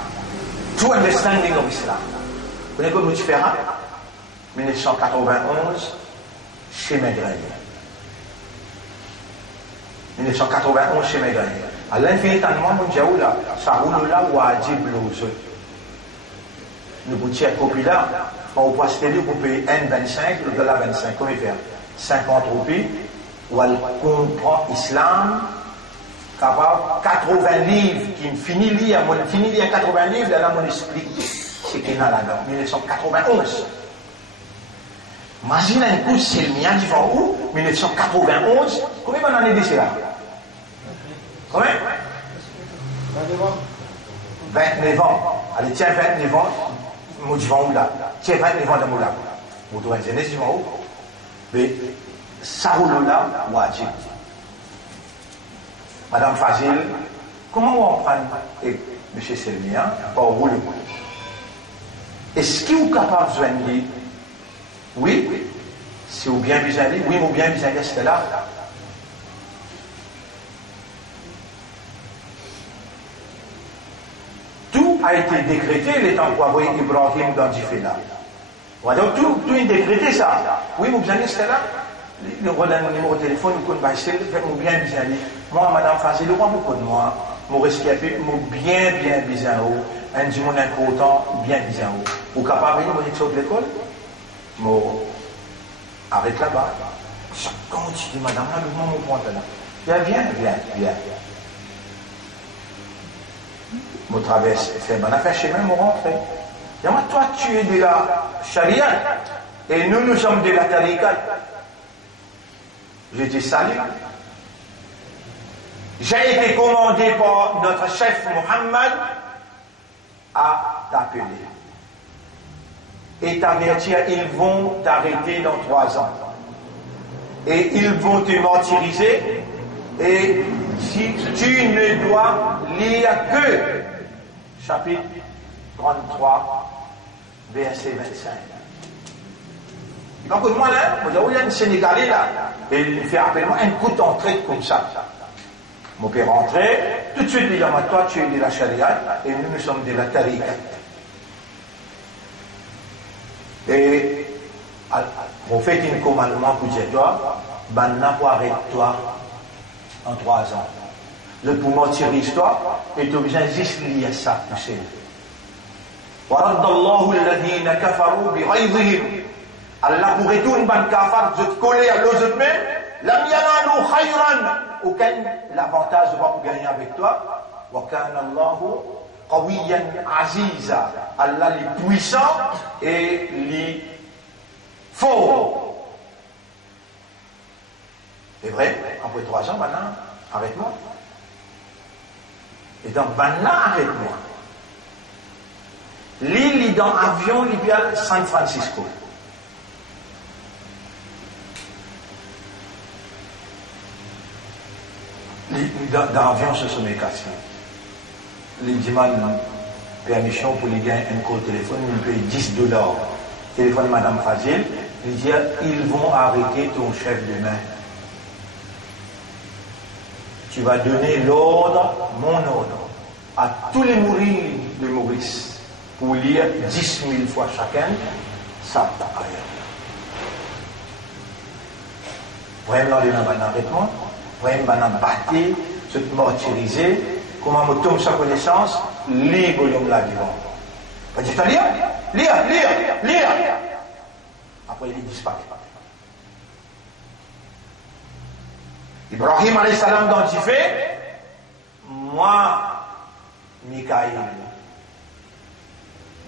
To understanding of Islam. Vous connaissez comme nous différents? 1991, chez Maigret. 1991 chez Maigret. À l'infinitalement mondial là, ça roule là ou à Djiblouze. Nous vous tirons copie là, on va passer pour payer N25, le dollar 25, comment faire 50 roupies, ou elle comprend l'islam, capable 80 livres, qui finit lire 80 livres, là on explique ce qu'il y a là-dedans, 1991. Imagine un coup, c'est le mien, devant où 1991, combien on en est d'ici là? Combien 29 ans. Allez, tiens, 29 ans, nous disons où là? Tiens, 29 ans de Moula. Vous devez dire, nous où? Mais, ça roule là, wajib. Madame Fazil, comment on prend M. Selmia pour rouler? Est-ce qu'il est capable de joindre? Oui. Si vous bien besoin de oui, ou bien besoin de c'était là. Tout a été décrété les temps pour avoir Ibrahim dans Djifela. Donc tout est décrété ça. Oui, vous bien c'était là. Le rôle d'un numéro de téléphone, vous connaissez, vous bien besoin de moi, madame Fazil, le roi beaucoup de moi, mon rescapé, mon bien besoin de un dimanche important, bien besoin de vous capable de venir de l'école? Moi, arrête là-bas. Quand tu dis, madame, là, le moment où on prend là. Viens. Je traverse, fait bonne affaire chez moi, je rentre. Toi, tu es de la charia et nous sommes de la tariqa. Je te salue. J'ai été commandé par notre chef Mohammed à t'appeler et t'avertir, ils vont t'arrêter dans 3 ans. Et ils vont te martyriser. Et si tu ne dois lire que chapitre 33 verset 25. Donc moi là, il y a un Sénégalais là, et il fait appellement un coup d'entrée comme ça. Mon père rentrait, tout de suite il dit à toi tu es de la charia et nous sommes de la tariqa. Et on fait un commandement pour dire toi, banna pour arrête-toi en 3 ans. Le poumon tire l'histoire et tu as besoin juste lier ça, tu sais. وَرَدَّ اللَّهُ الَّذِينَ كَفَرُوا بِغَيْظِهِمْ Allah pour retourner ban kafar, je te coller à l'autre même, lam yanalu khayran, aucun l'avantage de pouvoir gagner avec toi. Wa kana Allahu qawiyan aziza, Allah est puissant et les fort. C'est vrai, après 3 ans, maintenant, arrête-moi. Et donc, maintenant, arrête-moi. L'île est dans l'avion, il y a San Francisco. Dans l'avion, ce sont mes questions. Les demandent permission pour les gagner un call téléphone, ils payent $10. Téléphone Madame Fazil, il dit ils vont arrêter ton chef demain. Tu vas donner l'ordre, mon ordre, à tous les mourides de Maurice pour lire 10 000 fois chacun ça ailleurs. Vraiment, les gens vont arrêtement. Vraiment, on a battu, se martyriser, comment on tombe sa connaissance, libre l'homme là devant. Pas dit, lire. Après, il disparaît. Ibrahim alayhi salam dans Tifé, moi, Mikaïl,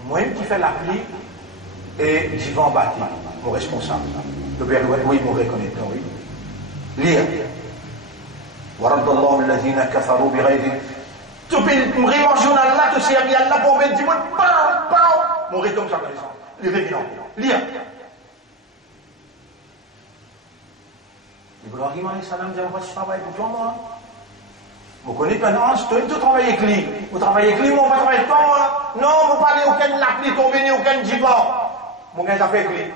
moi qui fais l'appli et j'y vais en bâti, mon responsable. Le père, oui, mon reconnaître, oui. Lire. وَرَدَّ اللَّهُ الَّذِينَ كَفَرُوا بِغَيْظِهِمْ. Tu peux mourir en journal là, tu sais, il y a là pour mettre du monde, mon comme ça, connaissance. Les réunions. Lire. Ibrahim alayhi salam dit, moi, je travaille pour toi, moi. Vous connaissez maintenant, tu travailles avec lui. Vous travaillez avec lui, moi, on va travailler avec toi, moi. Non, vous parlez aucun l'appli, tombé, aucun divan. Mon gars, ça fait avec lui.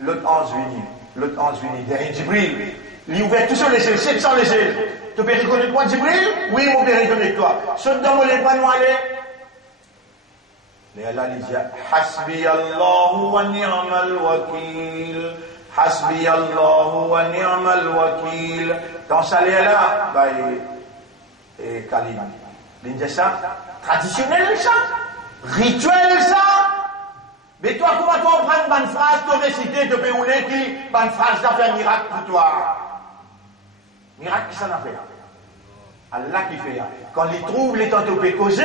L'autre ange venu, derrière Jibril. Il ouvert tout seul les ailes, 700 les ailes. Tu peux reconnaître moi, Jibril? Oui, mon père reconnaît toi. Saute dans mon pas nous aller. Mais Allah dit, Hasbi Allahu wa ni'mal wakil. Hasbi Allahu wa ni'mal wakil. Dans ça, là, bah, et Kalim. Il dit ça, traditionnel ça, rituel ça. Mais toi, comment tu prends une phrase, tu réciter, tu peux rouler qui, une phrase, ça fait un miracle pour toi. Miracle qui s'en a fait. Allah qui fait. Quand il trouve les temps, tu peux causer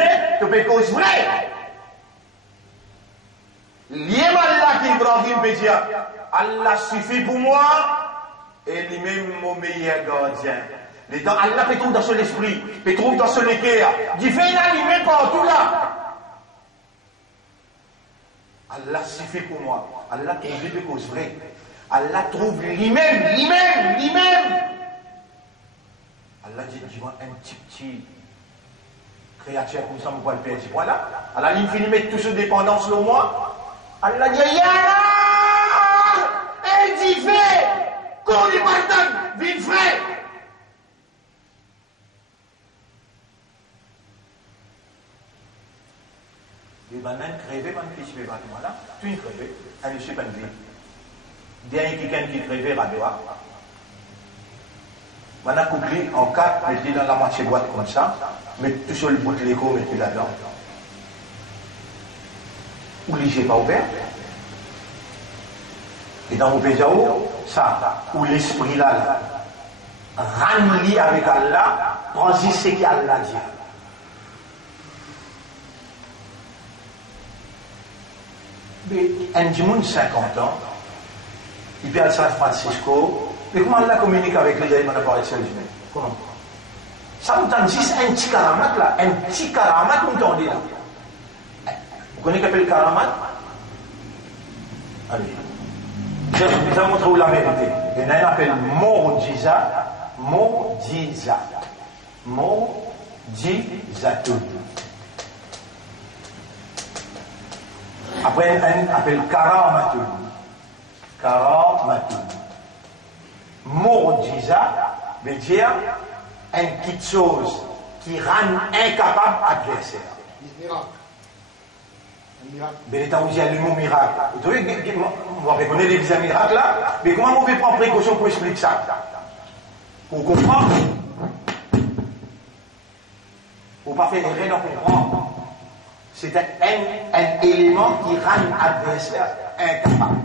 vrai. L'Iem Allah qui Ibrahim peut dire, Allah suffit pour moi, et lui-même mon meilleur gardien. Les temps, Allah peut trouver dans son esprit, peut trouver dans son équerre. Il fait là, lui-même partout là. Allah suffit pour moi. Allah trouve des causes vraies. Allah trouve lui-même. Allah dit, dis-moi un petit créature comme ça, on va le perdre. Voilà. Allah il finit mettre toute cette dépendance sur moi. Allah dit, Yalla! Et dit, fais! Qu'on lui pardonne! Vite, frère! Les bananes crevées, man qui se fait battre, là. Tu es crevé, elle ne suit pas de vie. Dernier quelqu'un qui crevait, radoua. Maintenant, couplé en 4, mettez dans la moitié boîte comme ça, mettez tout sur le bout de l'écho, mettez là-dedans. Ou l'IG pas ouvert. Et dans vos péjao, ça, où l'esprit là, ramli avec Allah, transit ce qu'Allah dit. Mais un monde 50 ans, il perd San Francisco, mais comment Allah communique avec les gens qui n'ont pas été humain? Comment? Ça nous tente juste un petit karamat là, un petit karamat nous tente là. Vous connaissez qu'appelle le karamat? Allez. Je vais vous montrer la vérité. Il y en a un appelle Mordiza. Après, on appelle karamatul. Karamatul. Mu'jiza veut dire une petite chose qui rend incapable adversaire. Mais l'état où il y a le mot miracle. Vous savez, on va reconnaître les miracles là, mais comment on peut prendre précaution pour expliquer ça? Pour comprendre, pour pas faire erreur dans comprendre, c'est un élément qui rend l'adversaire incapable.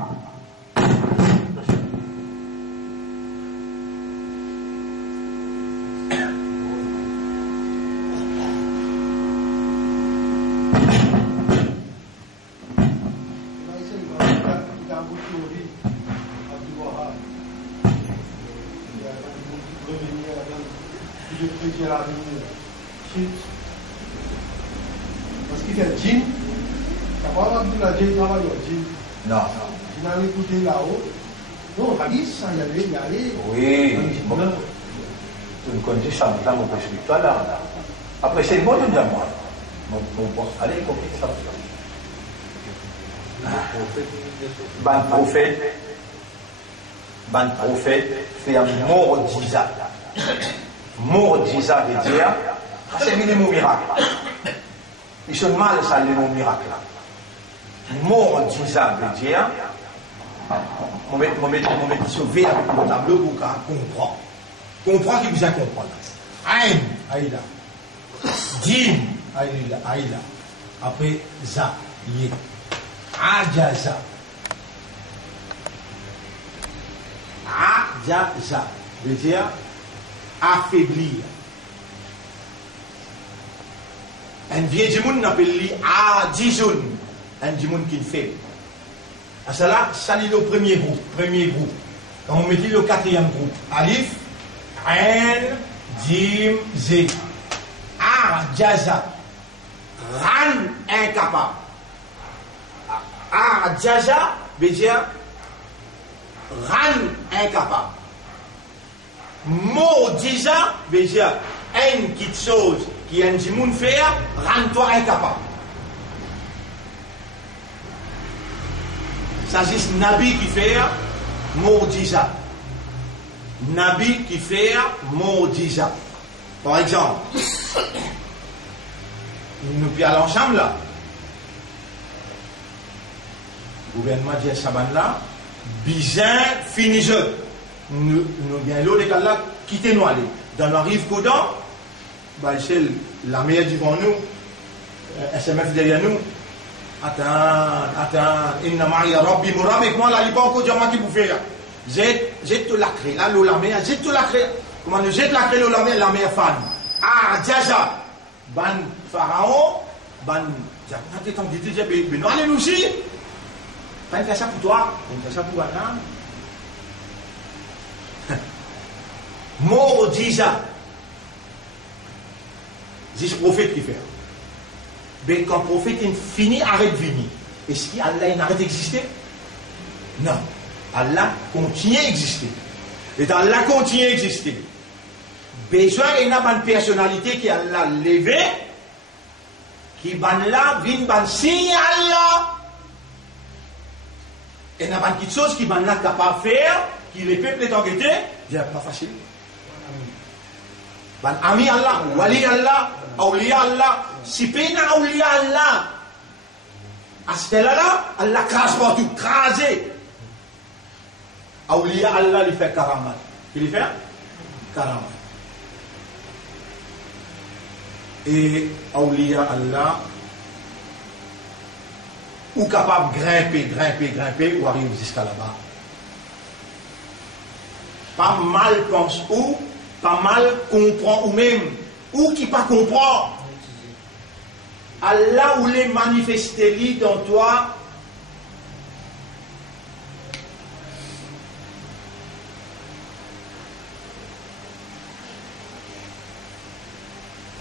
Parce qu'il y a un djinn, t'as pas entendu la djinn travaille au djinn. Non. Tu n'as écouté là-haut. Non, Hadis, ça y allait. Oui. Tu me connais ça, là, mon explique toi là. Après, c'est bon de dire moi. Bon, allez, complique ça. Ban prophète fait un mu'jiza. Mu'jiza veut dire, c'est le mot miracle. Ils sont mal, ça, le mot miracle. Mu'jiza veut dire, on va sauver avec le tableau pour qu'on comprenne. Comprends qui vous a comprendre. Aïn, aïla. Jim, aïla. Après, za, yé. Ajaza. Ajaza veut dire affaiblir. Un vieux monde appelle Adizun, un monde qui fait. À cela, ça c'est le premier groupe. Quand on met le quatrième groupe, Alif, Ain, Jim, Zé. Ajaza, ran incapable. Ajaza veut dire ran incapable. Mu'jiza veut dire une petite chose qui est un monde fait, rends-toi incapable. Ça c'est Nabi qui fait Mu'jiza. Nabi qui fait Mu'jiza. Par exemple, nous parlons ensemble là. Le gouvernement dit Saban là, bizin finisseur. Nous bien l'eau des cas là, quittez-nous aller. Dans la rive Codan, bah, c'est la mer devant nous, SMF derrière nous. Attends, inna ma'iya rabbi muram, et comment là, il n'est pas encore diamant qui vous fait là. Jette la clé, là, l'eau la mer, jette la clé. Comment nous jette la clé, l'eau la mer fan. Jaja, ban pharaon, ban, t'es en dit, mais non, allez nous aussi. Pas une ça pour toi, une ça pour Anna. Mu'jiza. C'est ce prophète qui fait. Mais quand le prophète est fini, arrête de venir. Est-ce qu'Allah arrête d'exister? Non. Allah continue à exister. Et Allah continue à exister. Besoin il y a une personnalité qui Allah levé, qui ban là, vient ban signe Allah. Et il y a une petite chose qui ban là capable de faire, qui les peuples est enquêté, c'est pas facile. Ban ami Allah, wali Allah, awliya Allah, si pena awliya Allah, à ce là, Allah crase partout, crasé. Awliya Allah lui fait karamat. Il lui fait karamat. Et awliya Allah, ou capable de grimper, ou arriver jusqu'à là-bas. Pas mal pense ou, pas mal comprend ou même, ou qui pas comprend. Allah ou les manifester dans toi.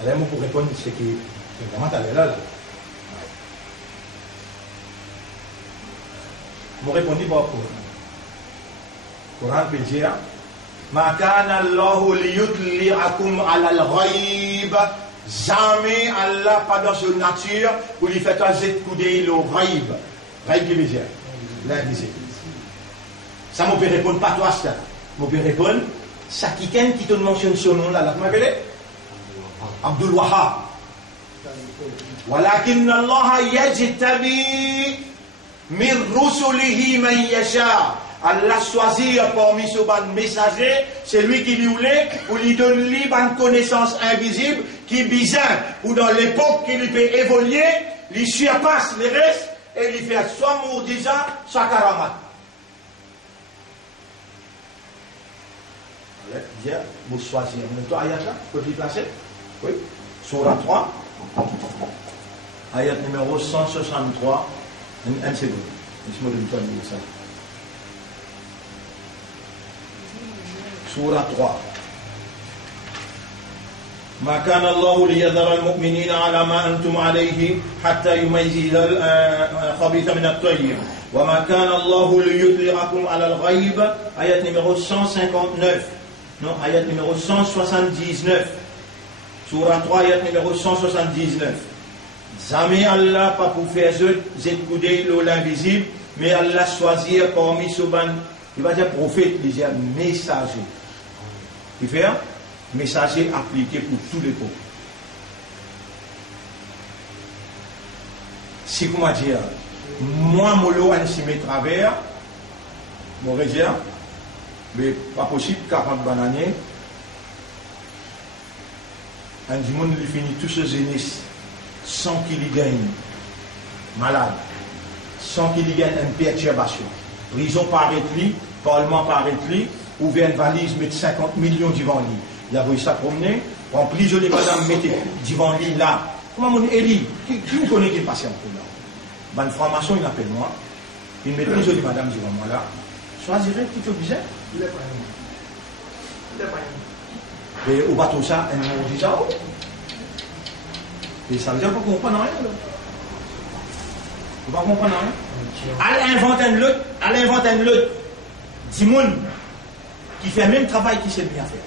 Alors, pour répondre, c'est que vraiment, tu es là. Je répondis par rapport. Le Coran peut dire Ma kana Allahu liyutli'akum ala al-ghayb. Jamais Allah, pas dans sa nature, pour lui faire un jet de coup d'œil au ghaib. Raïk qui veut dire l'invisible. Ça m'a peut répondre pas toi, ça. M'a peut répondre, ça qui te mentionne son nom là, comment appelé Abdul Wahhab. ولكن الله يجتبي من رسله من يشاء. Allah choisit parmi ce ban messager, c'est lui qui lui voulait, ou lui donne une connaissance invisible, qui bizarre, ou dans l'époque qui lui peut évoluer, lui surpasse les restes, et lui fait soit mourdisa, soit karamat. Dire, vous choisir. Toi, ayat là, peut y placer? Oui. Surah 3. Ayat numéro 163. Un seconde. Laisse-moi donner toi ça. Surah 3. ما كان الله ليذر المؤمنين على ما أنتم عليه حتى يميز الخبيث من الطيب وما كان الله ليطلعكم على الغيب. Ayat numéro 159. Non, ayat numéro 179. Surah 3, ayat numéro 179. Jamais Allah pas pour faire écouter l'invisible, mais Allah choisir parmi ce ban, il va dire prophète, il va dire messager. Il fait messager appliqué pour tous les peuples. Si vous m'avez dit, moi, Molo, ainsi mes travers, mon dire, mais pas possible, 40 bananiers. Un du monde lui finit tous ce zénis sans qu'il y gagne malade, sans qu'il y gagne une perturbation. Prison par lui, parlement par lui, ouvert une valise, mettre 50 millions devant lui. Il a voulu ça promener, rempli jolie madame, mettez devant lui là. Comment mon Élie, qui me connaît qui est patient pour là? Ben, franc-maçon, il appelle moi, il met plus jolie madame devant moi là. Choisirait qui fait bizarre. Il n'est pas aimé. Il n'est pas aimé. Et au bateau ça, elle nous dit ça. Et ça veut dire qu'on ne comprend rien. On ne comprend rien. Elle invente un lot. Dimoun qui fait le même travail qu'il sait bien faire.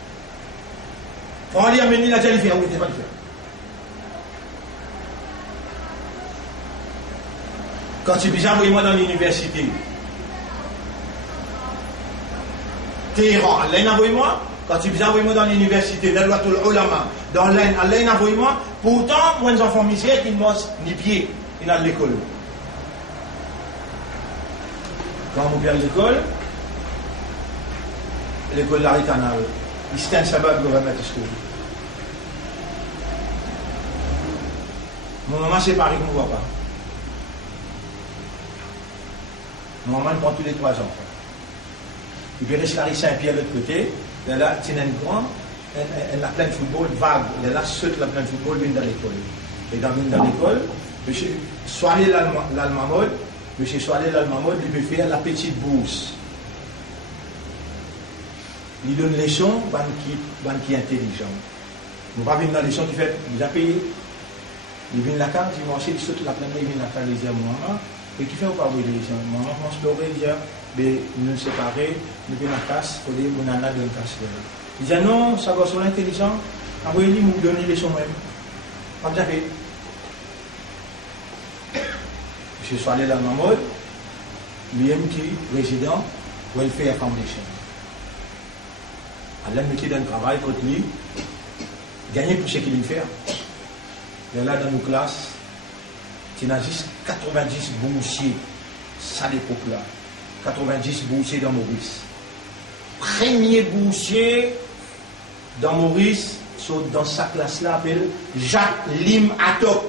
Quand on dit à Méni, il a déjà le faire, oui, il ne pas le faire. Quand tu dis, envoyez-moi dans l'université. Téhéran, Allah envoie-moi. Quand tu dis envoie-moi dans l'université, dans l'Ouatul Ulama, dans l'Ain, Allah envoie-moi. Pourtant, moi, les enfants misères, ils ne mangent ni pied, ils n'ont l'école. Quand on vient à l'école l'Arikanal, ils se tiennent sabbat de remettre ce que mon maman, c'est Paris qu'on ne voit pas. Mon maman prend tous les 3 ans. Il peut rester à Saint-Pierre de l'autre côté. Là, il y a une grande, elle a plein de football vague. Là, ceux qui ont plein de football viennent dans l'école. Et dans l'école, monsieur Soirée l'Allemand mode, monsieur Soirée l'Allemand mode, il peut faire la petite bourse. Il donne les leçons, qui est intelligent. Nous ne pas venir dans les leçons qui fait, il a payé. Il vient la carte, il mange, il saute la pleine, il vient la carte, il dit à moi, et qui fait ou pas oui les gens. Moi, on pense pleurer, il dit, mais nous séparer, nous venons la casse, il faut dire, mon nana donne casse. Il dit, non, ça va sur l'intelligent, envoyez-lui, vous donnez les leçons même. Pas de fait. Je suis allé dans ma mode, l'UMT, résident, Welfare Foundation. À la métier d'un travail, contre lui, gagner pour ce qu'il veut faire. Et là, dans nos classes, il y a juste 90 boursiers, ça l'époque là. 90 boursiers dans Maurice. Premier boursier dans Maurice, dans sa classe-là, appelle Jacques Lim Atok,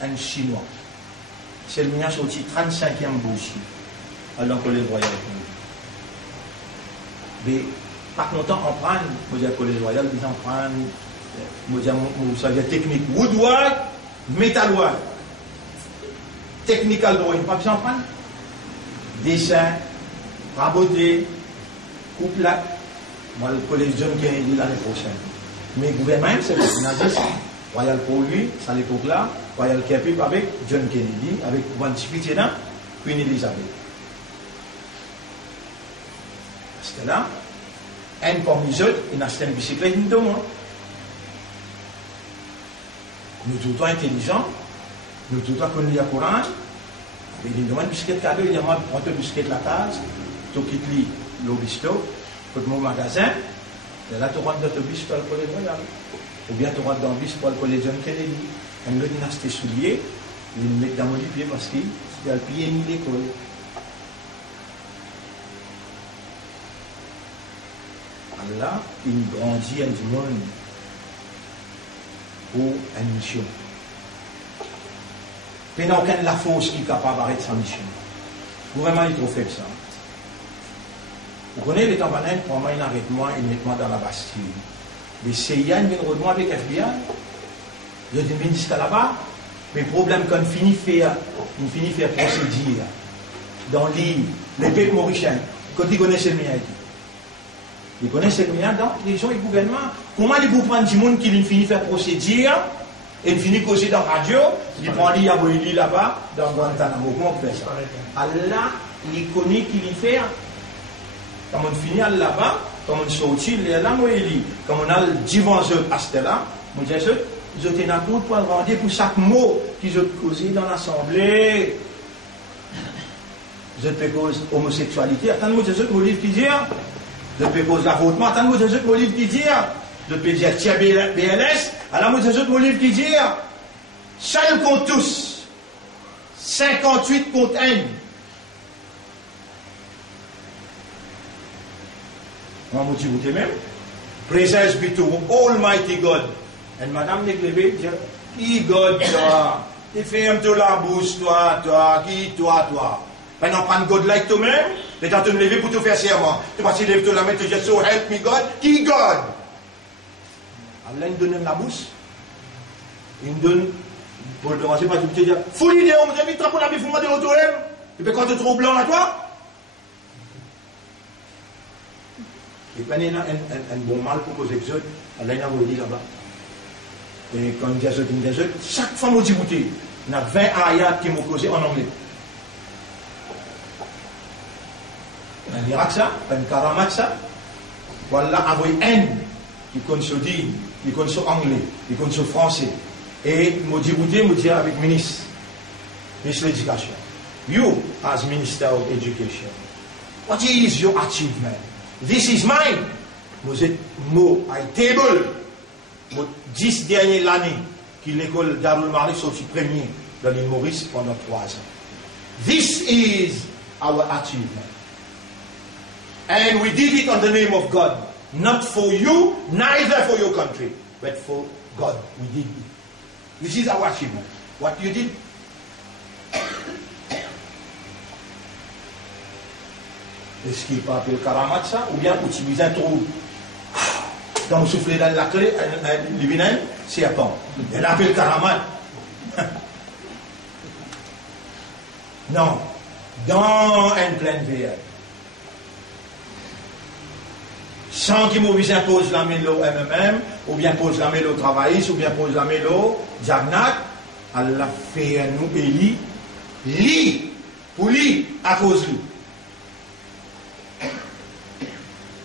un Chinois. C'est le mien sorti 35e boursier à l'École royale. Mais pas longtemps, on prend, moi j'ai l'École royale, ils en prennent. Ça veut dire technique woodwork, metalwork, technical drawing, pas besoin de prendre. Dessin, raboter, coupe-lac. Moi, le collège John Kennedy l'année prochaine. Mais le gouvernement, c'est le nazisme. Royal pour lui, c'est à l'époque-là. Royal Cape avec John Kennedy, avec Van Spitena, Queen Elizabeth. Parce que là, un parmi les autres, il a acheté une bicyclette, une tombe. Nous tous intelligents, nous tous connus le Coran, Il dit, demande biscuit cadeau, il dit, moi, prends ton biscuit de la case, tu quittes l'obisto, pour mon magasin, et là, tu rentres dans ton bus pour le collège royal. Ou bien tu rentres dans le bus pour le collège John Kennedy. Un autre n'a tes souliers, il le met dans mon pied parce qu'il a le pied ni l'école. Allah, il grandit du monde pour une mission. Il n'y a aucune la force qui est capable d'arrêter sa mission. Vraiment, il est trop faible ça. Vous connaissez les temps maintenant, pour moi, il arrête moi, il met moi dans la Bastille. Les CIA, ils viennent rejoindre avec FBI. Je dis, viens jusqu'à là-bas. Mais le problème, quand il finit faire procédure dans les peuples mauriciens, quand ils connaissent le mien, ils connaissent le mien dans les gens et le gouvernement. Comment ils vont prendre du monde qui finit faire procédure et il finit causer dans la radio, il prend l'île là-bas, dans Guantanamo. Comment on fait ça? Allah, il connaît qui il fait. Quand on finit là-bas, quand on sortit, là, quand on a le divan à ce là, on dit, je t'ai un compte pour le rendre pour chaque mot qu'ils ont causé dans l'Assemblée. Je te cause homosexualité. Attends-moi, c'est ce que mon livre qui dit. Je te cause l'avortement. Attends-moi, c'est ce que mon livre qui dit. Je te dire tiens BLS. Alors, moi, c'est ce que mon livre qui dit. Seul contre tous. 58 contre 1. On va vous même. Praise be to Almighty God. Et Madame Neglébé dit, qui God toi? Tu fermes la bouche toi, toi. Maintenant, prends God like toi-même, et quand tu me lever pour te faire serment. Tu vas te lever la main, tu dis, so help me God. Qui God? Allah nous donne la bouche. Il nous donne, pour le demander, pas tu te dire, fou l'idée, on me dit, tu as la bifoulement de l'autorem. Tu peux quand tu trouves blanc à toi? Et quand il y a un bon mal pour causer les autres, Allah n'a pas dit là-bas. Et quand il y a des autres, chaque fois que je dis, il y a 20 ayats qui m'ont causé en anglais. Un Irak ça, un Karamat ça, voilà, avec un qui connaît ce dit, qui connaît ce anglais, qui connaît ce français. Et je dis avec le ministre de l'Éducation. You, as Minister of Education, what is your achievement? This is mine. Vous êtes mot à table. 10 dernières années que l'école Darul Marif sorti premier dans l'île Maurice pendant 3 ans. This is our achievement. And we did it on the name of God. Not for you, neither for your country, but for God. We did it. This is our achievement. What you did? Est-ce qu'il peut appeler Karamat ça? Ou bien utiliser un trou? Quand vous soufflez dans la clé, le vinaigre, c'est à temps. Elle appelle Karamat. Non. Dans une pleine VR. Sans qu'il m'oblige impose la mélo MMM, ou bien pose la mélo travailliste, ou bien pose la mélo Jagnat, Allah fait un nous éli, pour lui, à cause de lui.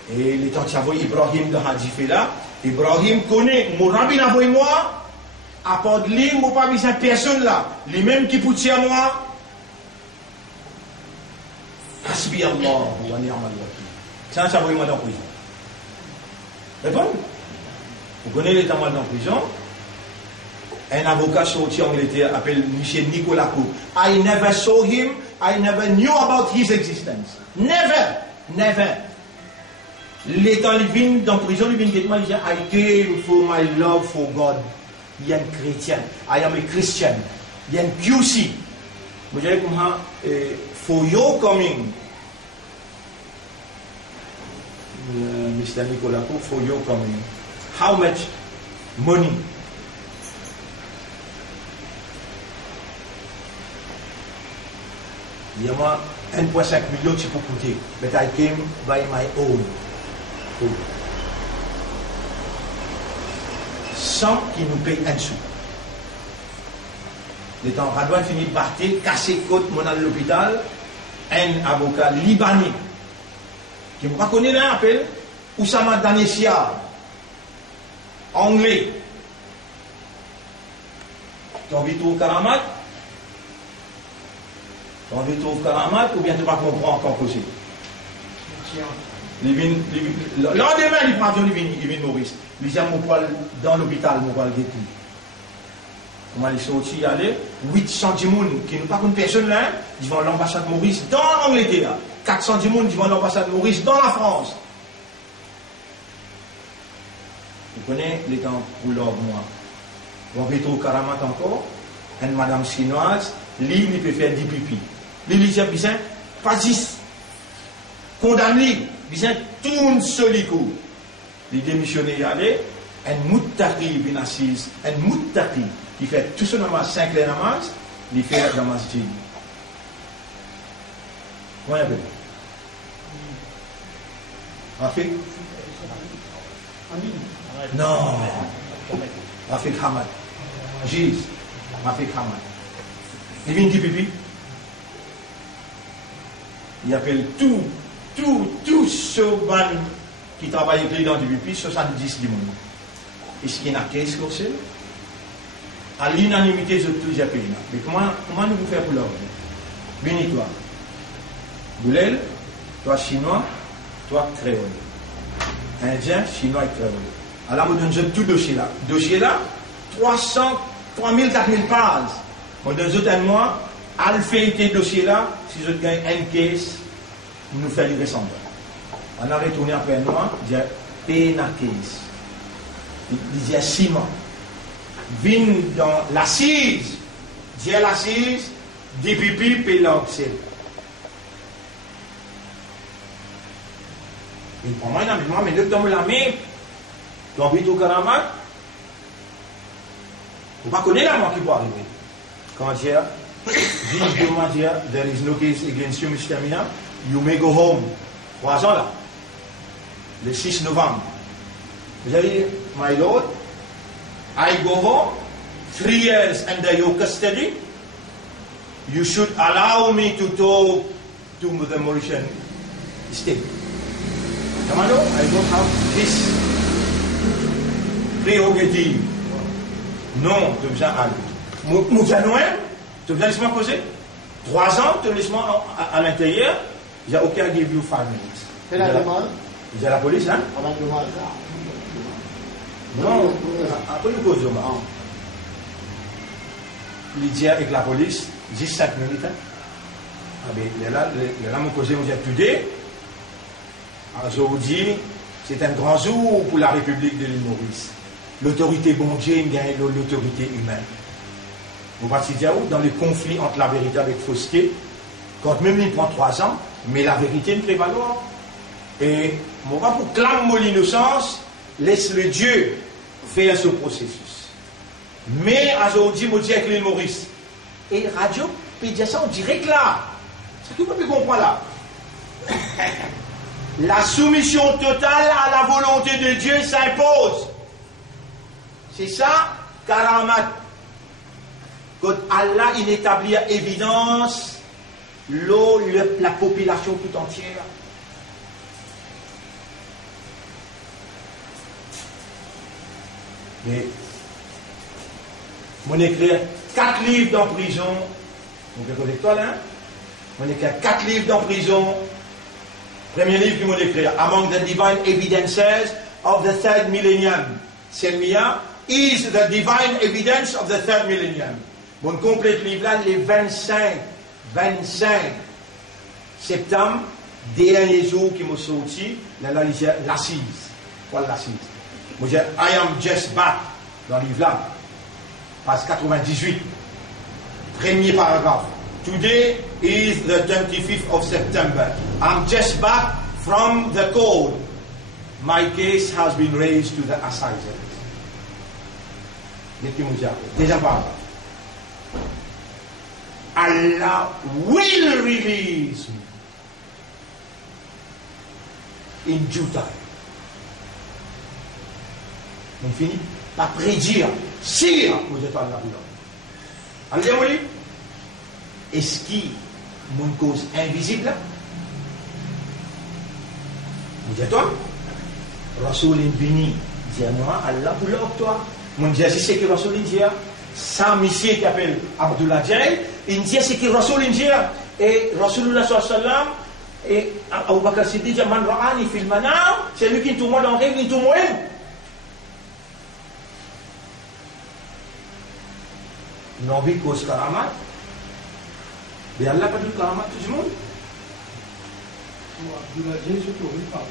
Et les temps que Ibrahim de Hadjifé là, Ibrahim connaît, mon rabbi n'a pas moi, à part de lui, moi pas besoin de personne là, lui-même qui peut tirer moi. Hasbi Allah wa ni'mal wakil. Ça, ça va moi dans la prison. Répondez. Vous connaissez les temps dans la prison? Un avocat sorti en Angleterre appelle Michel Nicolas Cook. I never saw him, I never knew about his existence. Never. Les temps, ils viennent dans la prison, ils viennent dire, I came for my love for God. Il y a un chrétien. I am a Christian. Il y a un QC. Vous savez comment, for your coming, Mr. Nicolas Cook, for your coming, how much money? Il y a 1,5 million qui peut coûter. But I came by my own. Sans qu'il nous paye un sou. Les temps Radouane finit de battre, casser côte, mon à l'hôpital, un avocat libanais, qui ne me connaît rien, appelle Oussama Danessia, anglais. Tu as envie de Karamat? On veut trouver Karamat ou bien tu vas comprendre encore causer. Le lendemain, il prend il vient Maurice. Il vient mon poil dans l'hôpital, mon poil guéri. Comment il sorti aller 800 personnes qui n'ont pas une personne là, ils vont à l'ambassade Maurice dans l'Angleterre. 400 personnes qui vont à l'ambassade Maurice dans la France. Vous connaissez les temps pour l'ordre, moi. On va trouver Karamat encore. Une madame chinoise, lui, il peut faire 10 pipi. Lui, il dit, pas 10. Condamné, il tout seul coup. Il démissionne y aller. Un moutaki bin assise, un moutaki qui fait tout ce namaz, 5 les namaz, il fait le namaz djinn. Comment il appelle? Rafik? Non. Rafik Hamad. Giz. Rafik Hamad. Il vient du pipi. Il appelle tout ce ban qui travaille avec lui dans du pipi, 70 du monde. Est-ce qu'il y a 15 courses? À l'unanimité de tous les pays. Mais comment nous faire pour l'ordre? Bénis-toi. Boulel, toi chinois, toi créole. Indien, chinois et créole. Alors, on donne tout dossier là. Dossier là, 300, 3000, 4000 pages. On donne un mois, à le faire ce dossier là, si je gagne un case, nous fait livrer 100 $. On a retourné après un mois, il dit, paye na case. Il disait 6 mois. Vin dans l'assise, dit l'assise, dit pipi, paye l'anxiété. Il prend moi, mais le temps de la main, tu habites au Karamat, tu ne connais pas la mort qui peut arriver. Quand il y a, there is no case against you, Mr. Mina, you may go home. 3 ans là, le 6 novembre. Vous avez dit, my Lord, I go home, 3 years under your custody. You should allow me to talk to the Mauritian state. Kamano, I don't have this prérogative. Non, tu me aller. Moujanouen, tu me laisses-moi poser. 3 ans, tu me laisses-moi à l'intérieur. Il n'y a aucun give you 5 minutes. C'est la demande. Il y a la police, hein? On va demander. Non, après nous causons. Il dit avec la police, 17 minutes. Ah ben, là, mon cousin nous a today. Aujourd'hui, c'est un grand jour pour la République de l'île Maurice. L'autorité bon Dieu gagne l'autorité humaine. Vous voyez où dans le conflit entre la vérité avec fausseté, quand même il prend 3 ans, mais la vérité ne prévaloir. Et mon gars, pour clamer mon innocence, laisse le Dieu faire ce processus. Mais aujourd'hui, je dis avec l'île Maurice, et radio peut dire ça en direct là. C'est ce que vous pouvez comprendre là. La soumission totale à la volonté de Dieu s'impose. C'est ça, Karamat. Quand Allah il établit à évidence la population tout entière. Mais, on écrit 4 livres en prison. On peut connaître là. On écrit 4 livres en prison. Premier livre qui m'a écrit, Among the Divine Evidences of the Third Millennium. Selmia is the Divine Evidence of the Third Millennium. Bon, complète livre là, les 25 septembre, dernier jour qui m'a sorti, l'assise. Voilà l'assise. Moi, j'ai I am just back dans le livre là, page 98. Premier paragraphe. Today is the 25th of September. I'm just back from the court. My case has been raised to the assizes. Déjà pas. Allah will release me in due time. On finit par prédire. Si vous êtes Allah. Allez, est-ce qu'il y a une cause invisible? Vous dites toi, Rasoul est venu dire moi, Allah pour l'octroi. Mon Dieu, si c'est que Rasoul dit, ça, monsieur qui appelle Abdullah Djaï, il dit c'est que Rasoul dit, Et Rasulullah sallallahu alayhi wa sallam, et Abu Bakr Siddiq dit, Man ra'ani fil manam, c'est lui qui tout le monde en rêve, il tout le monde. Nabi cause karamat. Mais Allah pas de karamat tout le monde. Abdulaziz, surtout, oui, pardon.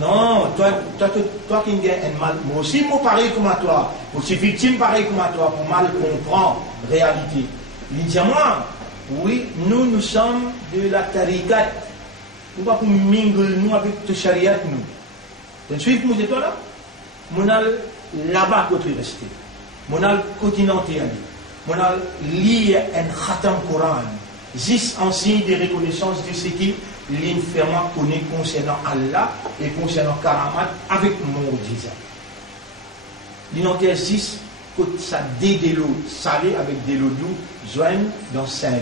Non, toi qui as un mal, moi aussi, moi pareil comme à toi, moi aussi victime pareil comme à toi, pour mal comprendre la réalité. Il dit moi, oui, nous sommes de la tariqat. Nous ne pouvons pas mingle nous avec le charia nous. Tu suis moi de toi là? Mon al là-bas côté resté. Mon al continental. Mon al lire un khatam Coran. 10 en signe de reconnaissance de ce qui l'infirmant connaît concernant Allah et concernant Karamat avec mon disant. L'inanté 6 que ça dé de l'eau salée avec de l'eau douce joignent dans Saint-Louis.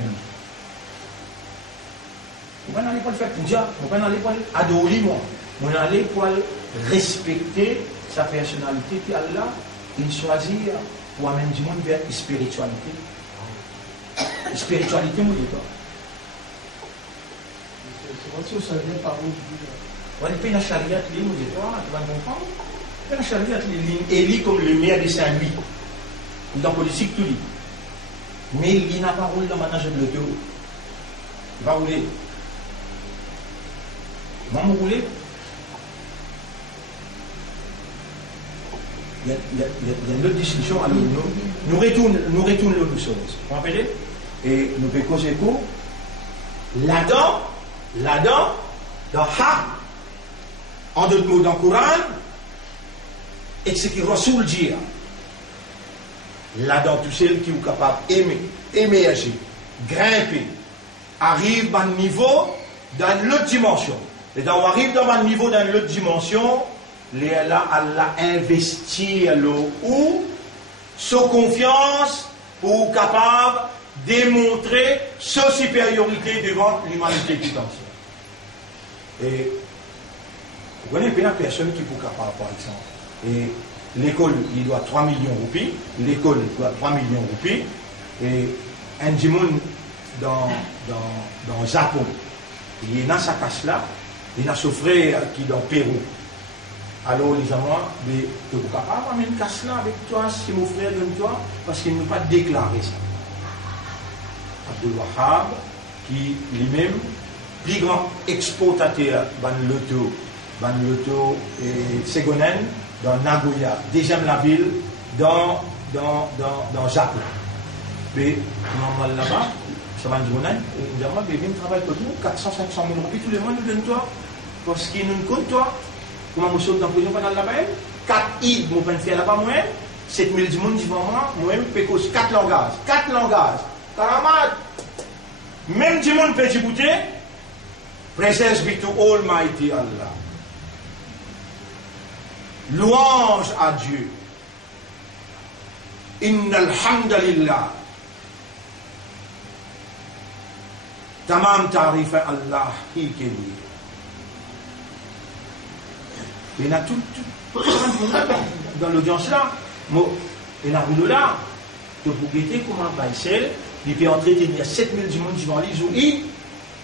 On va aller pour le faire pour on va aller pour adorer moi. On va aller pour respecter sa personnalité qui Allah il choisit pour amener du monde vers la spiritualité. Spiritualité, moi, je dis pas. C'est vrai que ça vient par où? On est pas dans la charia, tu vas comprendre. Dans la charia, il est comme le maire de Saint-Louis. Dans la politique, tout dit. Mais il n'a pas roulé dans le manage de l'auto. Il va rouler. Il va me rouler. Il y a une autre discussion. Alors, nous retournons l'autre chose. Vous vous rappelez? Et nous faisons cause écho. Là-dedans, dans Ha, en d'autres mots, dans le Coran, et ce qui Rasoul dit, là-dedans, tous ceux qui sont capables d'émerger, grimper, arrivent à un niveau dans l'autre dimension. Et quand on arrive dans un niveau dans l'autre dimension, Allah investit ou sans confiance pour capable démontrer sa supériorité devant l'humanité tout entière. Et vous connaissez bien la personne qui est capable, par exemple. Et l'école, il doit 3 millions de roupies. L'école doit 3 millions de roupies. Et un djimoun dans le Japon, il est dans sa casse-là, il a son frère qui est dans le Pérou. Alors, les amants, mais tu es capable d'amener une casse-là avec toi, si mon frère donne toi, parce qu'il ne peut pas déclarer ça. Abdul Wahab, qui lui-même, plus grand exportateur dans l'auto et Segonen, dans Nagoya, deuxième la ville, dans Japon. Mais, comment là-bas, ça va nous donner, il vient travailler pour nous, 400, 500 000 roupies, tout le monde nous donne toi, parce qu'il nous compte toi. Comment je saute dans la prison pendant là-bas? 4 îles, mon père fait là-bas, moi, 7000 du monde devant moi, moi, je 4 langages. 4 langages. Karamat, même du monde peut écouter. Praise be to Almighty Allah. Louange à Dieu. Innal hamdalillah. Tamam tarif Allah qui est il y a tout dans l'audience là. Il y a un là. Que vous guettez comment Baïsel, il peut entrer, il y a 7000 du monde devant lui,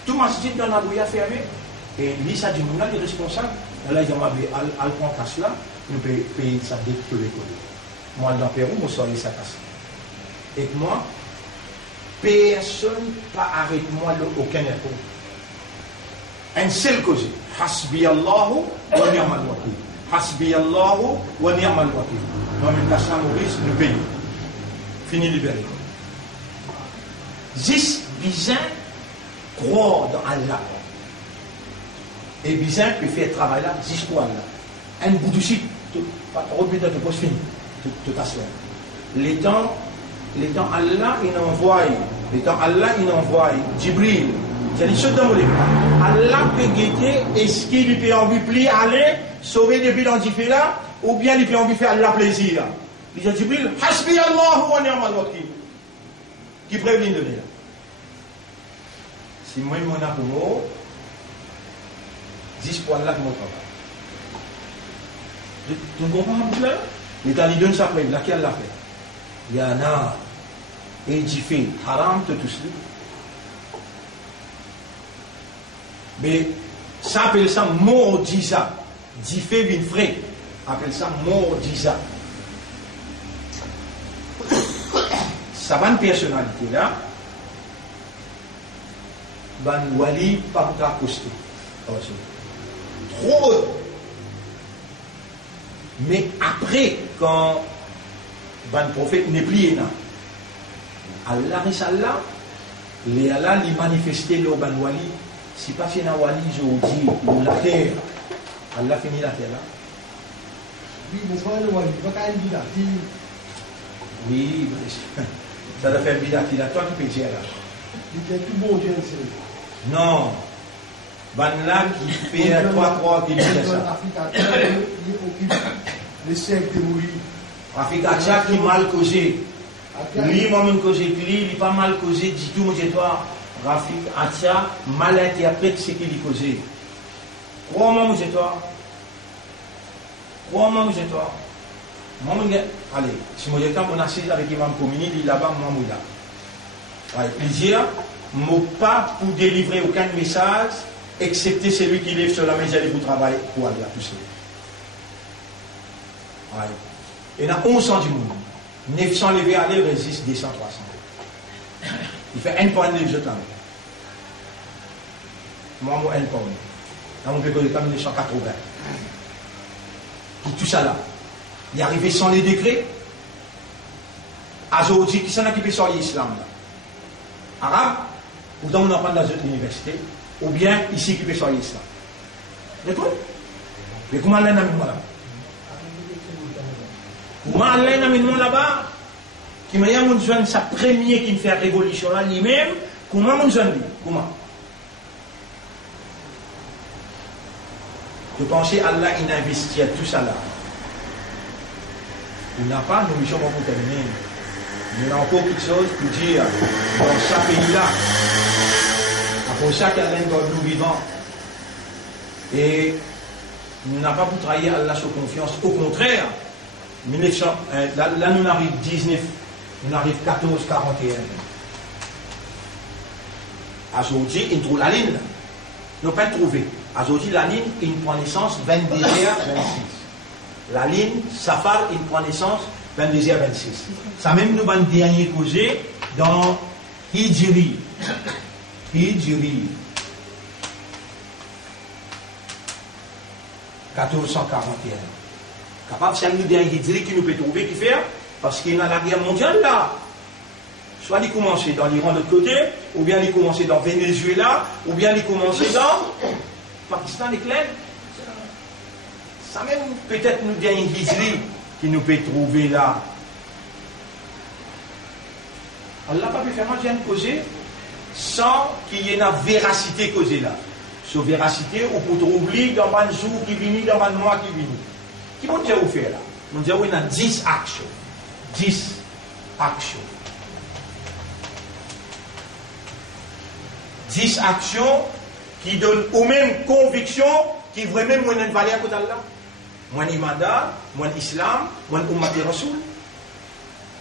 tout masjid dans la bouilla fermée. Et lui, ça dit, nous, là, il est responsable. Là, il y a un prendre casse là, nous pouvons payer ça dès que l'école. Moi, dans le Pérou, je sors sa casse. Et moi, personne pas arrête moi aucun effort. Un seul cause. Hasbi Allahu wa ni'mal wakil. Hasbi Allahu wa ni'mal wakil. Moi-même, la chambre Maurice, nous payons. Fini libéré. 10 bizins croient dans Allah. Et bizins peut faire travail là, 10 croient là. Un bout de chute, représente de poste fini. Tout à fait. Les temps Allah, il envoie Jibril. C'est des choses dans le Allah peut guetter, est-ce qu'il peut envie de aller sauver depuis l'antifé là, ou bien il peut envie de faire Allah plaisir. Il dit Jibril, Hasbi Allah wa ni'mal wakil. Qui prévient de lui. Si moi, mon amour, 10 points là de mon travail. Tu comprends là? Les talibans s'appellent, laquelle l'a fait? Il y en a, et tu fais haram, tout cela. Mais ça appelle ça mordisa. Diffé vin frais. Appelle ça mordisa. Ça va une personnalité là. Ban wali pas pour accoster. Trop haut. Mais après, quand ban prophète n'est plié là, Allah Risala, les Allah lui manifesté le ban wali, si pas c'est un wali, je vous dis, ou la terre, Allah finit la terre là. Oui, mais c'est pas le wali, pas qu'à une là. Oui, ça doit faire bizarre, il a toi qui peux dire là. Il est tout bon, Dieu, c'est. Non. Ban là qui fait 3 qui dit ça. Il occupe le cercle de mourir. Rafik Atia qui mal causé. Lui, moi-même causé, lui, il n'est pas mal causé du tout, moi, toi. Rafik Atia mal interprète ce qu'il a causé. Crois-moi, moi, toi. Crois-moi, moi, toi. Moi, allez, si moi, j'ai on assise avec Imam Komini, il est là-bas, moi, là. Plaisir, moi, pas pour délivrer aucun message, excepté celui qui lève sur la maison et pour travailler pour aller à pousser. Il y en a 1100 du monde. 900 levés aller résiste 200, 300. Il fait 1 point de jetant. Moi, 1 point. Dans mon pays, comme 1980. Qui tout ça là. Il est arrivé sans les décrets. Aujourd'hui, qui s'en a occupé sur l'islam là? Arabe, ou dans on apprend dans une université, ou bien ici qui peut sur l'islam. D'accord? Mais comment aller dans le monde là? Comment aller dans le monde là-bas? Qui m'a dit mon jeune, sa premier qui me fait révolution là, lui-même, comment mon jeune lui? Comment? Je pensais Allah il investit à tout ça là. Il n'a pas, nous sommes pour terminer. Il y a encore quelque chose pour dire dans chaque pays là. Pour ça qu'Allah est nous vivant. Et nous n'avons pas pour trahir Allah sur confiance. Au contraire, là nous arrivons 19, nous arrivons 14, 41. Aujourd'hui, il trouve la ligne. Nous n'avons pas trouvé. Aujourd'hui, la ligne, il prend naissance 22h26. La ligne, Safar, il prend naissance 22h26. Ça même nous va dernier causé dans Hijri. Hijri. 1441. Capable, c'est un dernier Hijri qui nous peut trouver, qui fait, parce qu'il y a la guerre mondiale là. Soit il commence dans l'Iran de l'autre côté, ou bien il commence dans Venezuela, ou bien il commence dans Pakistan et clair. Ça même peut-être nous dit une Hijri qui nous peut trouver là. Allah n'a pas pu faire un bien causé sans qu'il y ait une véracité causée là. Sur véracité, ou pour trouver dans un jour qui vient, dans un mois qui vient. Qui vont dire où faire là? On dit qu'il y a 10 actions. 10 actions. 10 actions qui donnent aux mêmes convictions qui vraiment ont une valeur à côté d'Allah. Moi, l'imada, moi, l'islam, moi, l'ummati rasoul.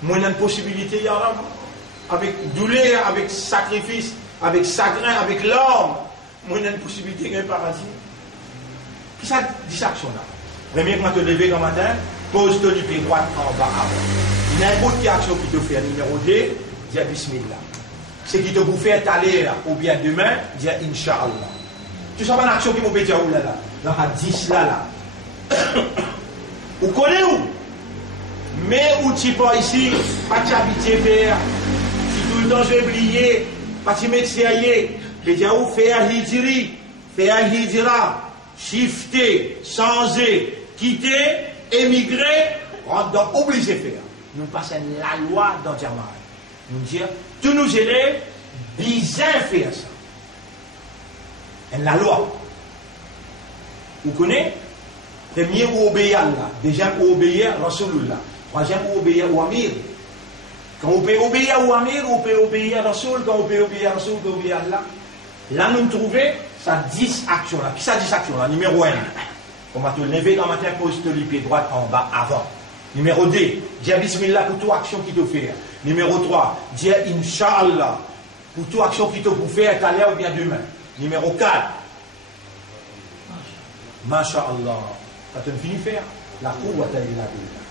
Moi, une possibilité, ya Rab, avec douleur, avec sacrifice, avec chagrin, avec larmes. Moi, une possibilité d'un paradis. Qui ça dit cette action-là? Premièrement, te lever le matin, pose-toi du pied droit en bas avant. N'importe quelle action qui te fait, numéro 2, dis Bismillah. Ce qui te vous fait aller là, ou bien demain, dis Inch'Allah. Tu sais pas l'action qui m'a fait dire où là, dans la 10 là. Vous connaissez où? Mais où tu pas ici, pas t'habiter faire, si tout le temps j'ai oublié, pas tu mettre sérieux, mais dis où faire hijri, faire hijra, shifter, changer, quitter, émigrer, rendre obligé de faire. Nous passons la loi dans Djamar. Nous disons, tous nos élèves, bien faire ça. Et la loi. Vous connaissez? Premier, ou obéir à Allah. Deuxième, ou obéir à Rasulullah. Troisième, ou obéir au Amir. Quand on peut obéir au Amir, on peut obéir à Rasul. Quand on peut obéir à Rasul, on peut obéir à Allah. Là, nous trouvons ça 10 actions là. Qui ça 10 actions là? Numéro 1. On va te lever dans le matin, pose-te le pied droit en bas avant. Numéro 2, dis Bismillah pour toute action qui te fait. Numéro 3, dis Inch'Allah pour toute action qui te peut faire tout à l'heure ou bien demain. Numéro 4, Masha'Allah. Quand on finit de faire, la quwwata illa billah.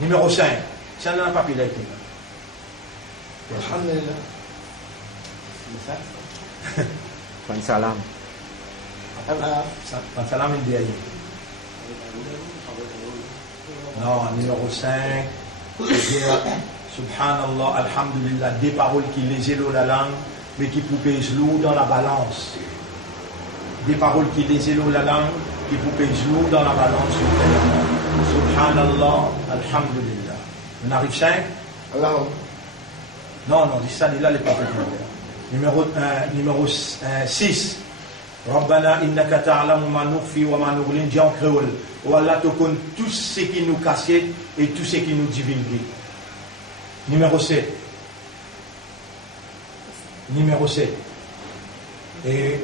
Numéro 5. C'est un papier là. Alhamdulillah. Fan salam. Fan salam est derrière. Non, numéro 5. Subhanallah, alhamdulillah, des paroles qui lésaient la langue, mais qui pouvaient lourd dans la balance. Des paroles qui lésaient la langue, qui pouvaient lourd dans la balance. Subhanallah, alhamdulillah. On arrive 5. Non, dis ça, là, les paroles. Numéro 6. Rabbana innaka ta'lamu ma nukhfi wa ma nu'lin, dit en créole. Oh Allah te connaît tout ce qui nous cachait et tout ce qui nous divulgue. Numéro 7. Numéro 7. Et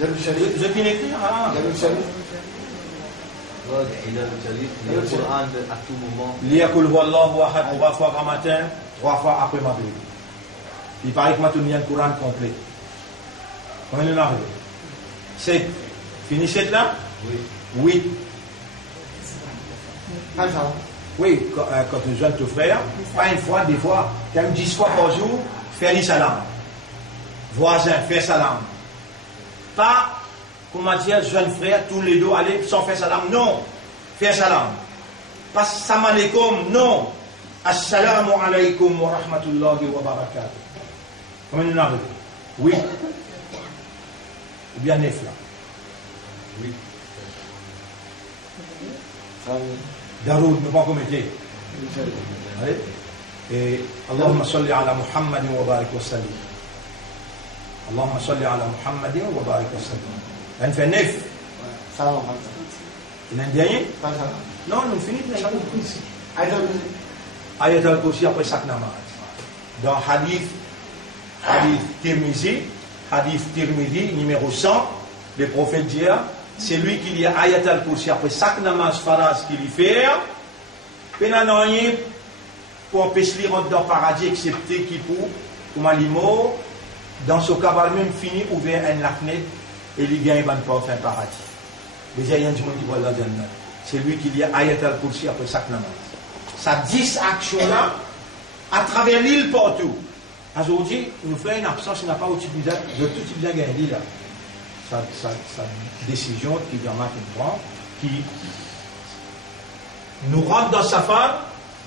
je finis d'écrire. Le Coran à tout moment. Lire Kul Huwallahu Ahad 3 fois par matin, 3 fois après Maghrib. Il paraît que maintenant il y a un Coran complet. Combien il en arrive? 7. Fini 7 là? Oui. 8. Oui, quand tu jeûnes ton frère, pas une fois, des fois, quand même 10 fois par jour, faire les salam. Voisin, faire salam. Pas, comment dire, jeune frère, tous les deux, aller sans faire salam. Non, faire salam. Pas salam alaikum, non. Assalamu alaikum wa rahmatullahi wa barakatuh. Combien il en arrive? Oui. Ou bien 9 là. Oui. Daroud, ne pas commettre. Allez. Et Allahumma salli ala Muhammadin wa barik wa sallim. Allahumma salli ala Muhammadin wa barik wa sallim. On fait 9. Il y a un dernier? Non, nous finissons. Ayat al-Kursi après chaque namaz. Dans hadith Tirmidhi, numéro 100, le prophète dit, c'est lui qui lit Ayat al-Kursi après chaque namaz faraz qu'il y fait. Pénanoyer pour empêcher rentrer dans le paradis, excepté qui pour Malimo, dans ce cas, même fini, ouvert la fenêtre et il gagne une porte un paradis. Déjà, il y a un monde qui voit la Jannah. C'est lui qui lit Ayat al-Kursi après chaque namaz. Ça 10 actions-là, à travers l'île partout. Aujourd'hui, nous faisons une absence, il n'a pas utilisé, de tout type de gagner là. Sa décision qui prend, qui nous rentre dans sa femme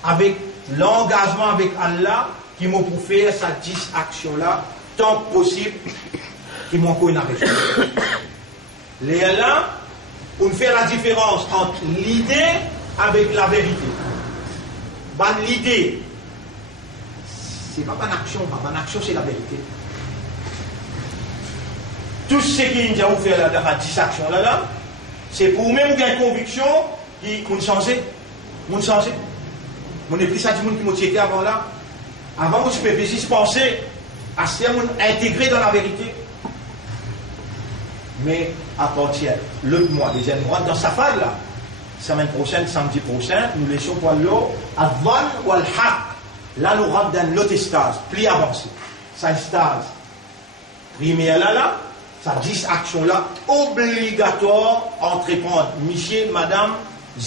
avec l'engagement avec Allah qui m'a pour faire ces 10 actions-là, tant que possible, qui m'ont encore une arrêté. Les là, on fait la différence entre l'idée avec la vérité. L'idée, c'est pas une action, c'est la vérité. Tout ce qui nous a fait la 10 actions là, c'est pour même une conviction qui nous changer. Nous changer. Mon esprit, ça dit qui m'a checké avant là. Avant que je peux penser à ce qu'on intégré dans la vérité. Mais à partir de l'autre mois, deuxième mois, dans sa phase là, semaine prochaine, samedi prochain, nous laissons pour l'eau, avant ou al-haq. Là, nous rentrons dans l'autre stade, plus avancé. Ça stade. Première là, ça 10 actions là, obligatoire entreprendre. Monsieur, madame,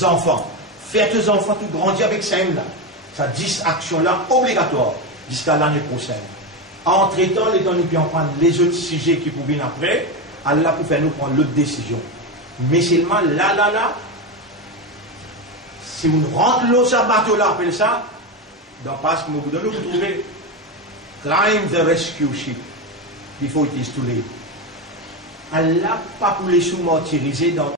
enfants. Faites aux enfants tout grandir avec ça là. Ça 10 actions là, obligatoire, jusqu'à l'année prochaine. Entre-temps, les temps, nous pouvons prendre les autres sujets qui pouvaient venir après. Allah pour faire nous prendre l'autre décision. Mais seulement là, si vous rentrez l'eau sur bateau là, appelle ça, dans parce que vous trouvez climb the rescue ship before it is too late. Allah pas pour les sous-martyrisés dans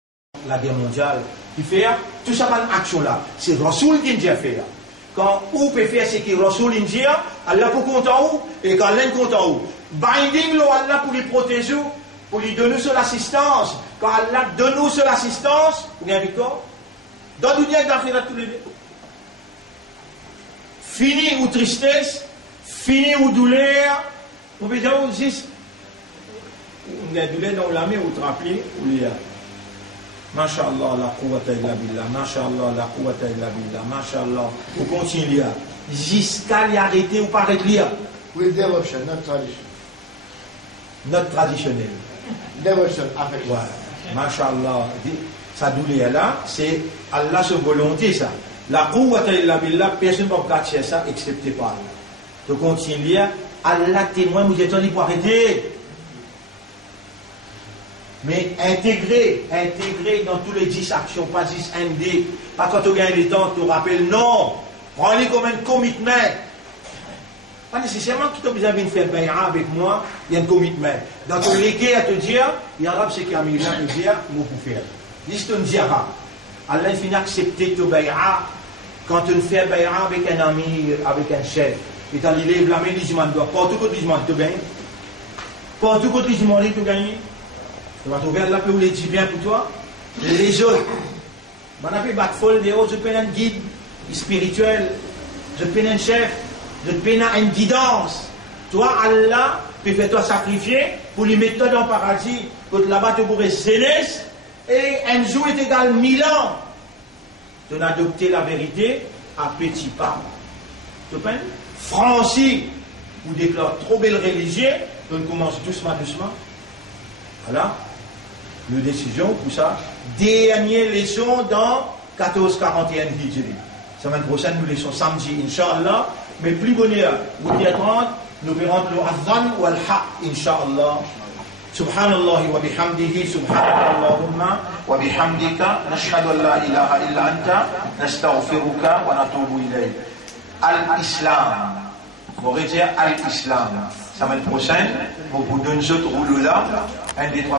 la guerre mondiale. Il fait tout ça par action là. C'est Rasoul qui a fait là. Quand vous pouvez faire ce que Rasoul dit, Allah pour content où et quand l'un content où. Binding l'eau Allah pour les protéger, pour lui donner sur l'assistance. Quand Allah donne nous sur l'assistance, vous avez victoire. Dans le dunya d'affaires tous les deux. Fini ou tristesse, fini ou douleur, on peut dire juste, on a douleur dans la main ou trapper ou l'IA. Masha'Allah, la quwwata illa billah, Masha'Allah, la quwwata illa billah, Masha'Allah, vous continuez. Jusqu'à l'arrêter ou pas arrêter. with devotion, not tradition. Notre traditionnel. Devotion, affection. Voilà. Masha'Allah. Ça doulait là, c'est Allah sa volonté ça. La quwwata illa billah, personne ne peut gâcher ça excepté par Allah. De continuer, Allah témoin, vous êtes libre pour arrêter. Mais intégrer dans tous les 10 actions, pas 10 ND, pas quand tu gagnes le temps, tu rappelles, non, prends-les comme un commitment. Pas nécessairement que tu as besoin de faire bay'a avec moi, il y a un commitment. Dans ton légué à te dire, il y a un arabe, c'est qu'il y a un million à te dire, il faut faire. Dis tu ne dis pas. Allah finit accepter ton bay'a quand tu fais bay'a avec un ami, avec un chef. Et tu lèves la main, il dit, partout que tu demandes, tu gagnes. Partout que tu demandes, tu gagnes. Tu vas trouver Allah peut vous les dire bien pour toi. Les autres. Je n'ai pas de folle des autres, je peine un guide spirituel, je peine un chef, je peine une guidance. Toi, Allah, peut faire toi sacrifier pour lui mettre toi dans le paradis, pour là-bas te bourrer sénès, et un jour est égal 1000 ans. Tu as adopté la vérité à petits pas. Tu peine Francis, ou déclare trop belle religion, on commence doucement. Voilà. Une décision pour ça. Dernière leçon dans 1441 Hijri. Semaine prochaine, nous laissons samedi, Inch'Allah. Mais plus bonheur, 8h30, nous verrons le Adhan ou Al-Haq, Inch'Allah. Subhanallah wa bihamdihi, subhanallahumma wa bihamdika, nashhadu an la ilaha illa anta, nastaghfiruka wa natubu ilayk. Al-Islam. On va dire Al-Islam. Semaine prochaine, on vous donne ce rôle là. Un des trois.